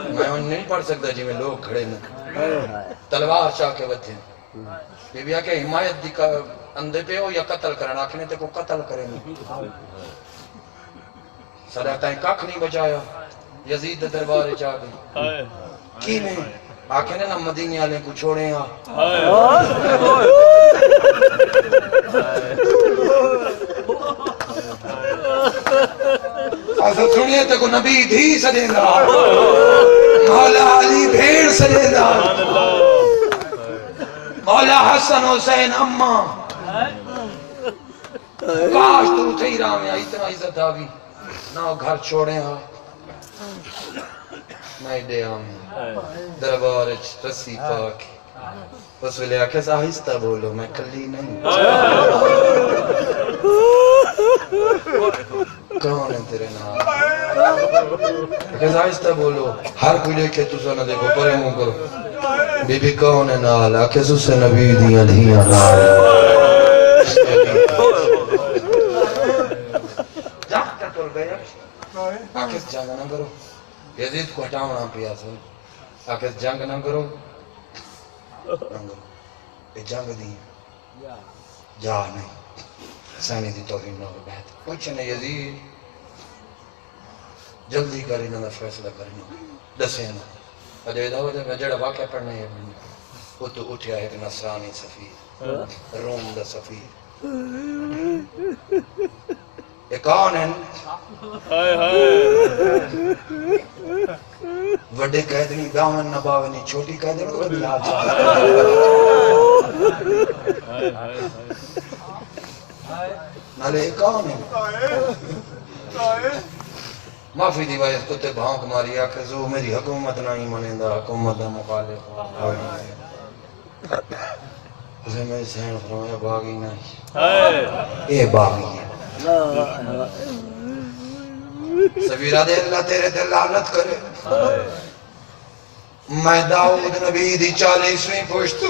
نہیں پڑھ سکتا جی میں لوگ کھڑے ہیں تلوار چاہ کے بچے بی بی آکے حمایت دی اندے پہ ہو یا قتل کرنا آخر نے تے کو قتل کریں صدقائیں کاکھ نہیں بچایا یزید دربار چاہ گئی کی میں آخر نے نا مدینے والے کو چھوڑے ہاں اسا سنیے تے کو نبی دھی سجیندا مولا علی بھیڑ سجیندا مولا حسن حسین اماں کاش تو تھی رہا میں اتنا عزت آگی نہ گھر چھوڑے ہاں میں دے آمین دربار رسی پاک اس ویلے آکھے آہستہ بولو میں کلی نہیں کون ہے تیرے نام آکھے آہستہ بولو ہر کوئی لے کے تُسا نہ دیکھو پرے منہ کرو بی بی کون ہے نال آکھے سے نبی دیاں دھیاں نال جاکتا تول گیا آکھے جنگ نہ کرو یزید کو ہٹاونا پیا سو آکھے جنگ نہ کرو یہ جنگ دی جا نہیں سانی دی توہین نہ ہو بہت کچھ نہیں یزید جلدی کری نہ فیصلہ کرنا دسے نہ اجے دا وجہ میں جڑا واقعہ پڑھنے ہے وہ تو اٹھیا ہے نصرانی سفیر روم دا سفیر یہ کون ہے وڈے قیدنی باون نباونی چھوٹی قیدنی کو بلا نالے کون ہے معافی دی وائز کتے بھانک ماری آکھے زو میری حکومت نہیں منیندہ حکومت مخالف اسے میں سین فرمایا باغی نہیں اے باغی ہے سفیرہ دے اللہ تیرے دل لعنت کرے میں داؤد نبی دی 40ویں پشت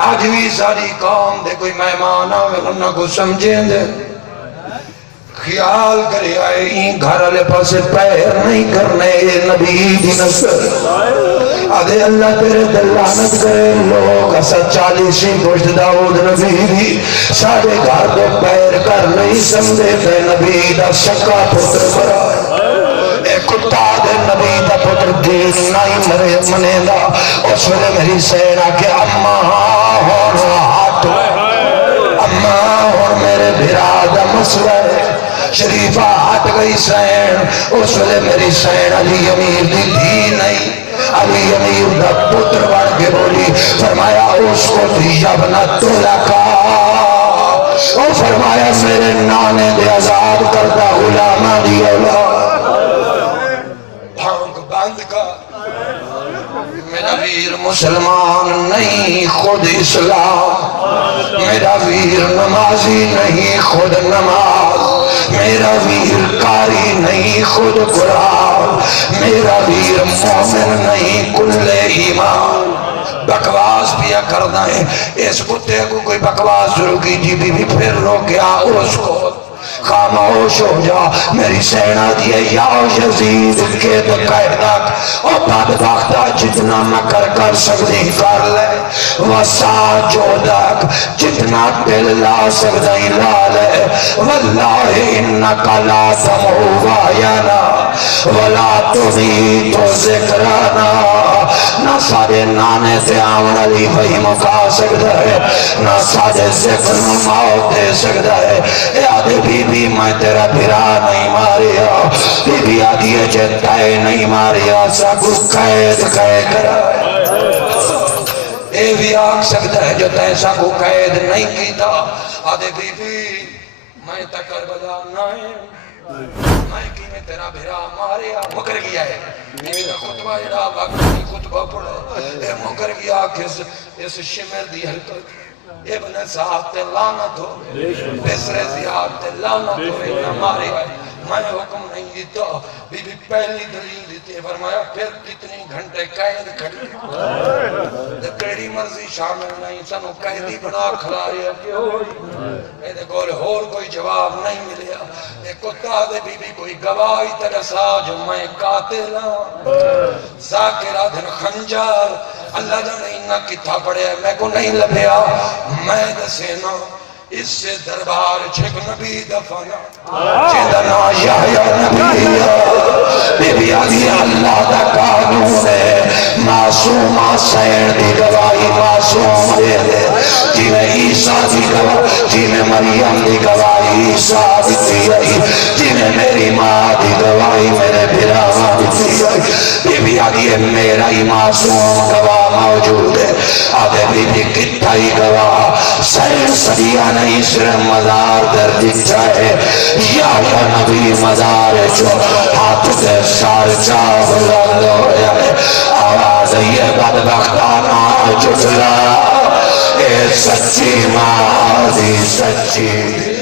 آج بھی ساری قوم دے کوئی مہمان آوے انہاں کو سمجھیں دے خیال کرے آئے این گھر علیہ پاسے پیر نہیں کرنے نبی دی نصر آدھے اللہ تیرے دل لعنت کرے لوگ اسا 40ویں پشت داؤد نبی دی سارے گھر کو پیر کر نہیں سمجھے تھے نبی دا شکا پتر برا اے کتا دے نبی دا پتر دین نہیں مرے منے دا اس ویلے میری سینا کہ اماں ہون ہاتھ اماں ہون میرے بھرا دا مسئلہ ہے شریفہ ہٹ گئی سین اس ویلے میری سین علی امیر دی دھی نہیں علی امیر دا پتر بن کے بولی فرمایا اس کو دی ابنہ تلکا او فرمایا میرے نانے دے آزاد کردہ غلامہ دی اولاد بھانک بند کا میرا ویر مسلمان نہیں خود اسلام میرا ویر نمازی نہیں خود نماز میرا ویر کاری نہیں خود قرآن میرا ویر مومن نہیں کل ایمان بکواس پیا کرنا ہے اس کتے کو کوئی بکواس شروع کی جی بھی پھر رو گیا اس کو خاموش ہو جا میری سینہ دیئے یا یزید کے دقائدک اور بدبختہ جتنا مکر کر سکتی کر لے وسا جودک جتنا دل لا سکتی لا لے واللہ انکا لا تمہوائینا ولا تغیت ذکرانا نہ سارے نانے تے آمن علی وہی مکا سکتا ہے نہ سارے ذکر موت دے سکتا ہے اے آدھے بی بی میں تیرا بھرا نہیں ماریا بی بی آدھی جتائے نہیں ماریا ساکو قید کرا اے بھی آگ سکتا ہے جو تین ساکو قید نہیں کیتا آدھے بی بی میں تکر بلا نائیں میں کی میں تیرا بھرا ماریا مکر گیا ہے بیوی کا خطبہ جڑا باقی خطبہ پڑھا اے مکر گیا کس اس شمر دی حرکت ابن صاحب تے لعنت ہو بسر زیاد تے لعنت ہو ہمارے میں حکم نہیں دیتا بی بی پہلی دلیل دیتے فرمایا پھر کتنی گھنٹے قید کھڑی کیڑی مرضی شامل نہیں سنو قیدی بنا کھلائے کہ ہوئی میرے گول اور کوئی جواب نہیں ملیا ایک کتا دے بی بی کوئی گواہی ترسا جو میں قاتل ہوں ذاکرہ دن خنجر اللہ جانے انہا کتھا پڑے میں کو نہیں لبیا میں دسینا اس سے دربار چھک نبی دفنا چیدنا یحیٰ نبی بی بی علی اللہ دا قانون ہے معصومہ سین دی گواہی معصوم دے دے جی میں عیسیٰ دی گواہی جی میں مریم دی گواہی دوائی ثابتی آئی جنہیں میری ماں دی دوائی میرے بھراواں دیتی آئی بی بی آدھی ہے میرا ہی معصوم گواہ موجود ہے آدھے بی بی کتھا ہی گواہ سین صدیہ نہیں صرف مزار در دکھتا ہے یا نبی مزار جو ہاتھ دے سار چاہ بلند ہو جائے آواز یہ بدبختانہ جھٹلا اے سچی ماں دی سچی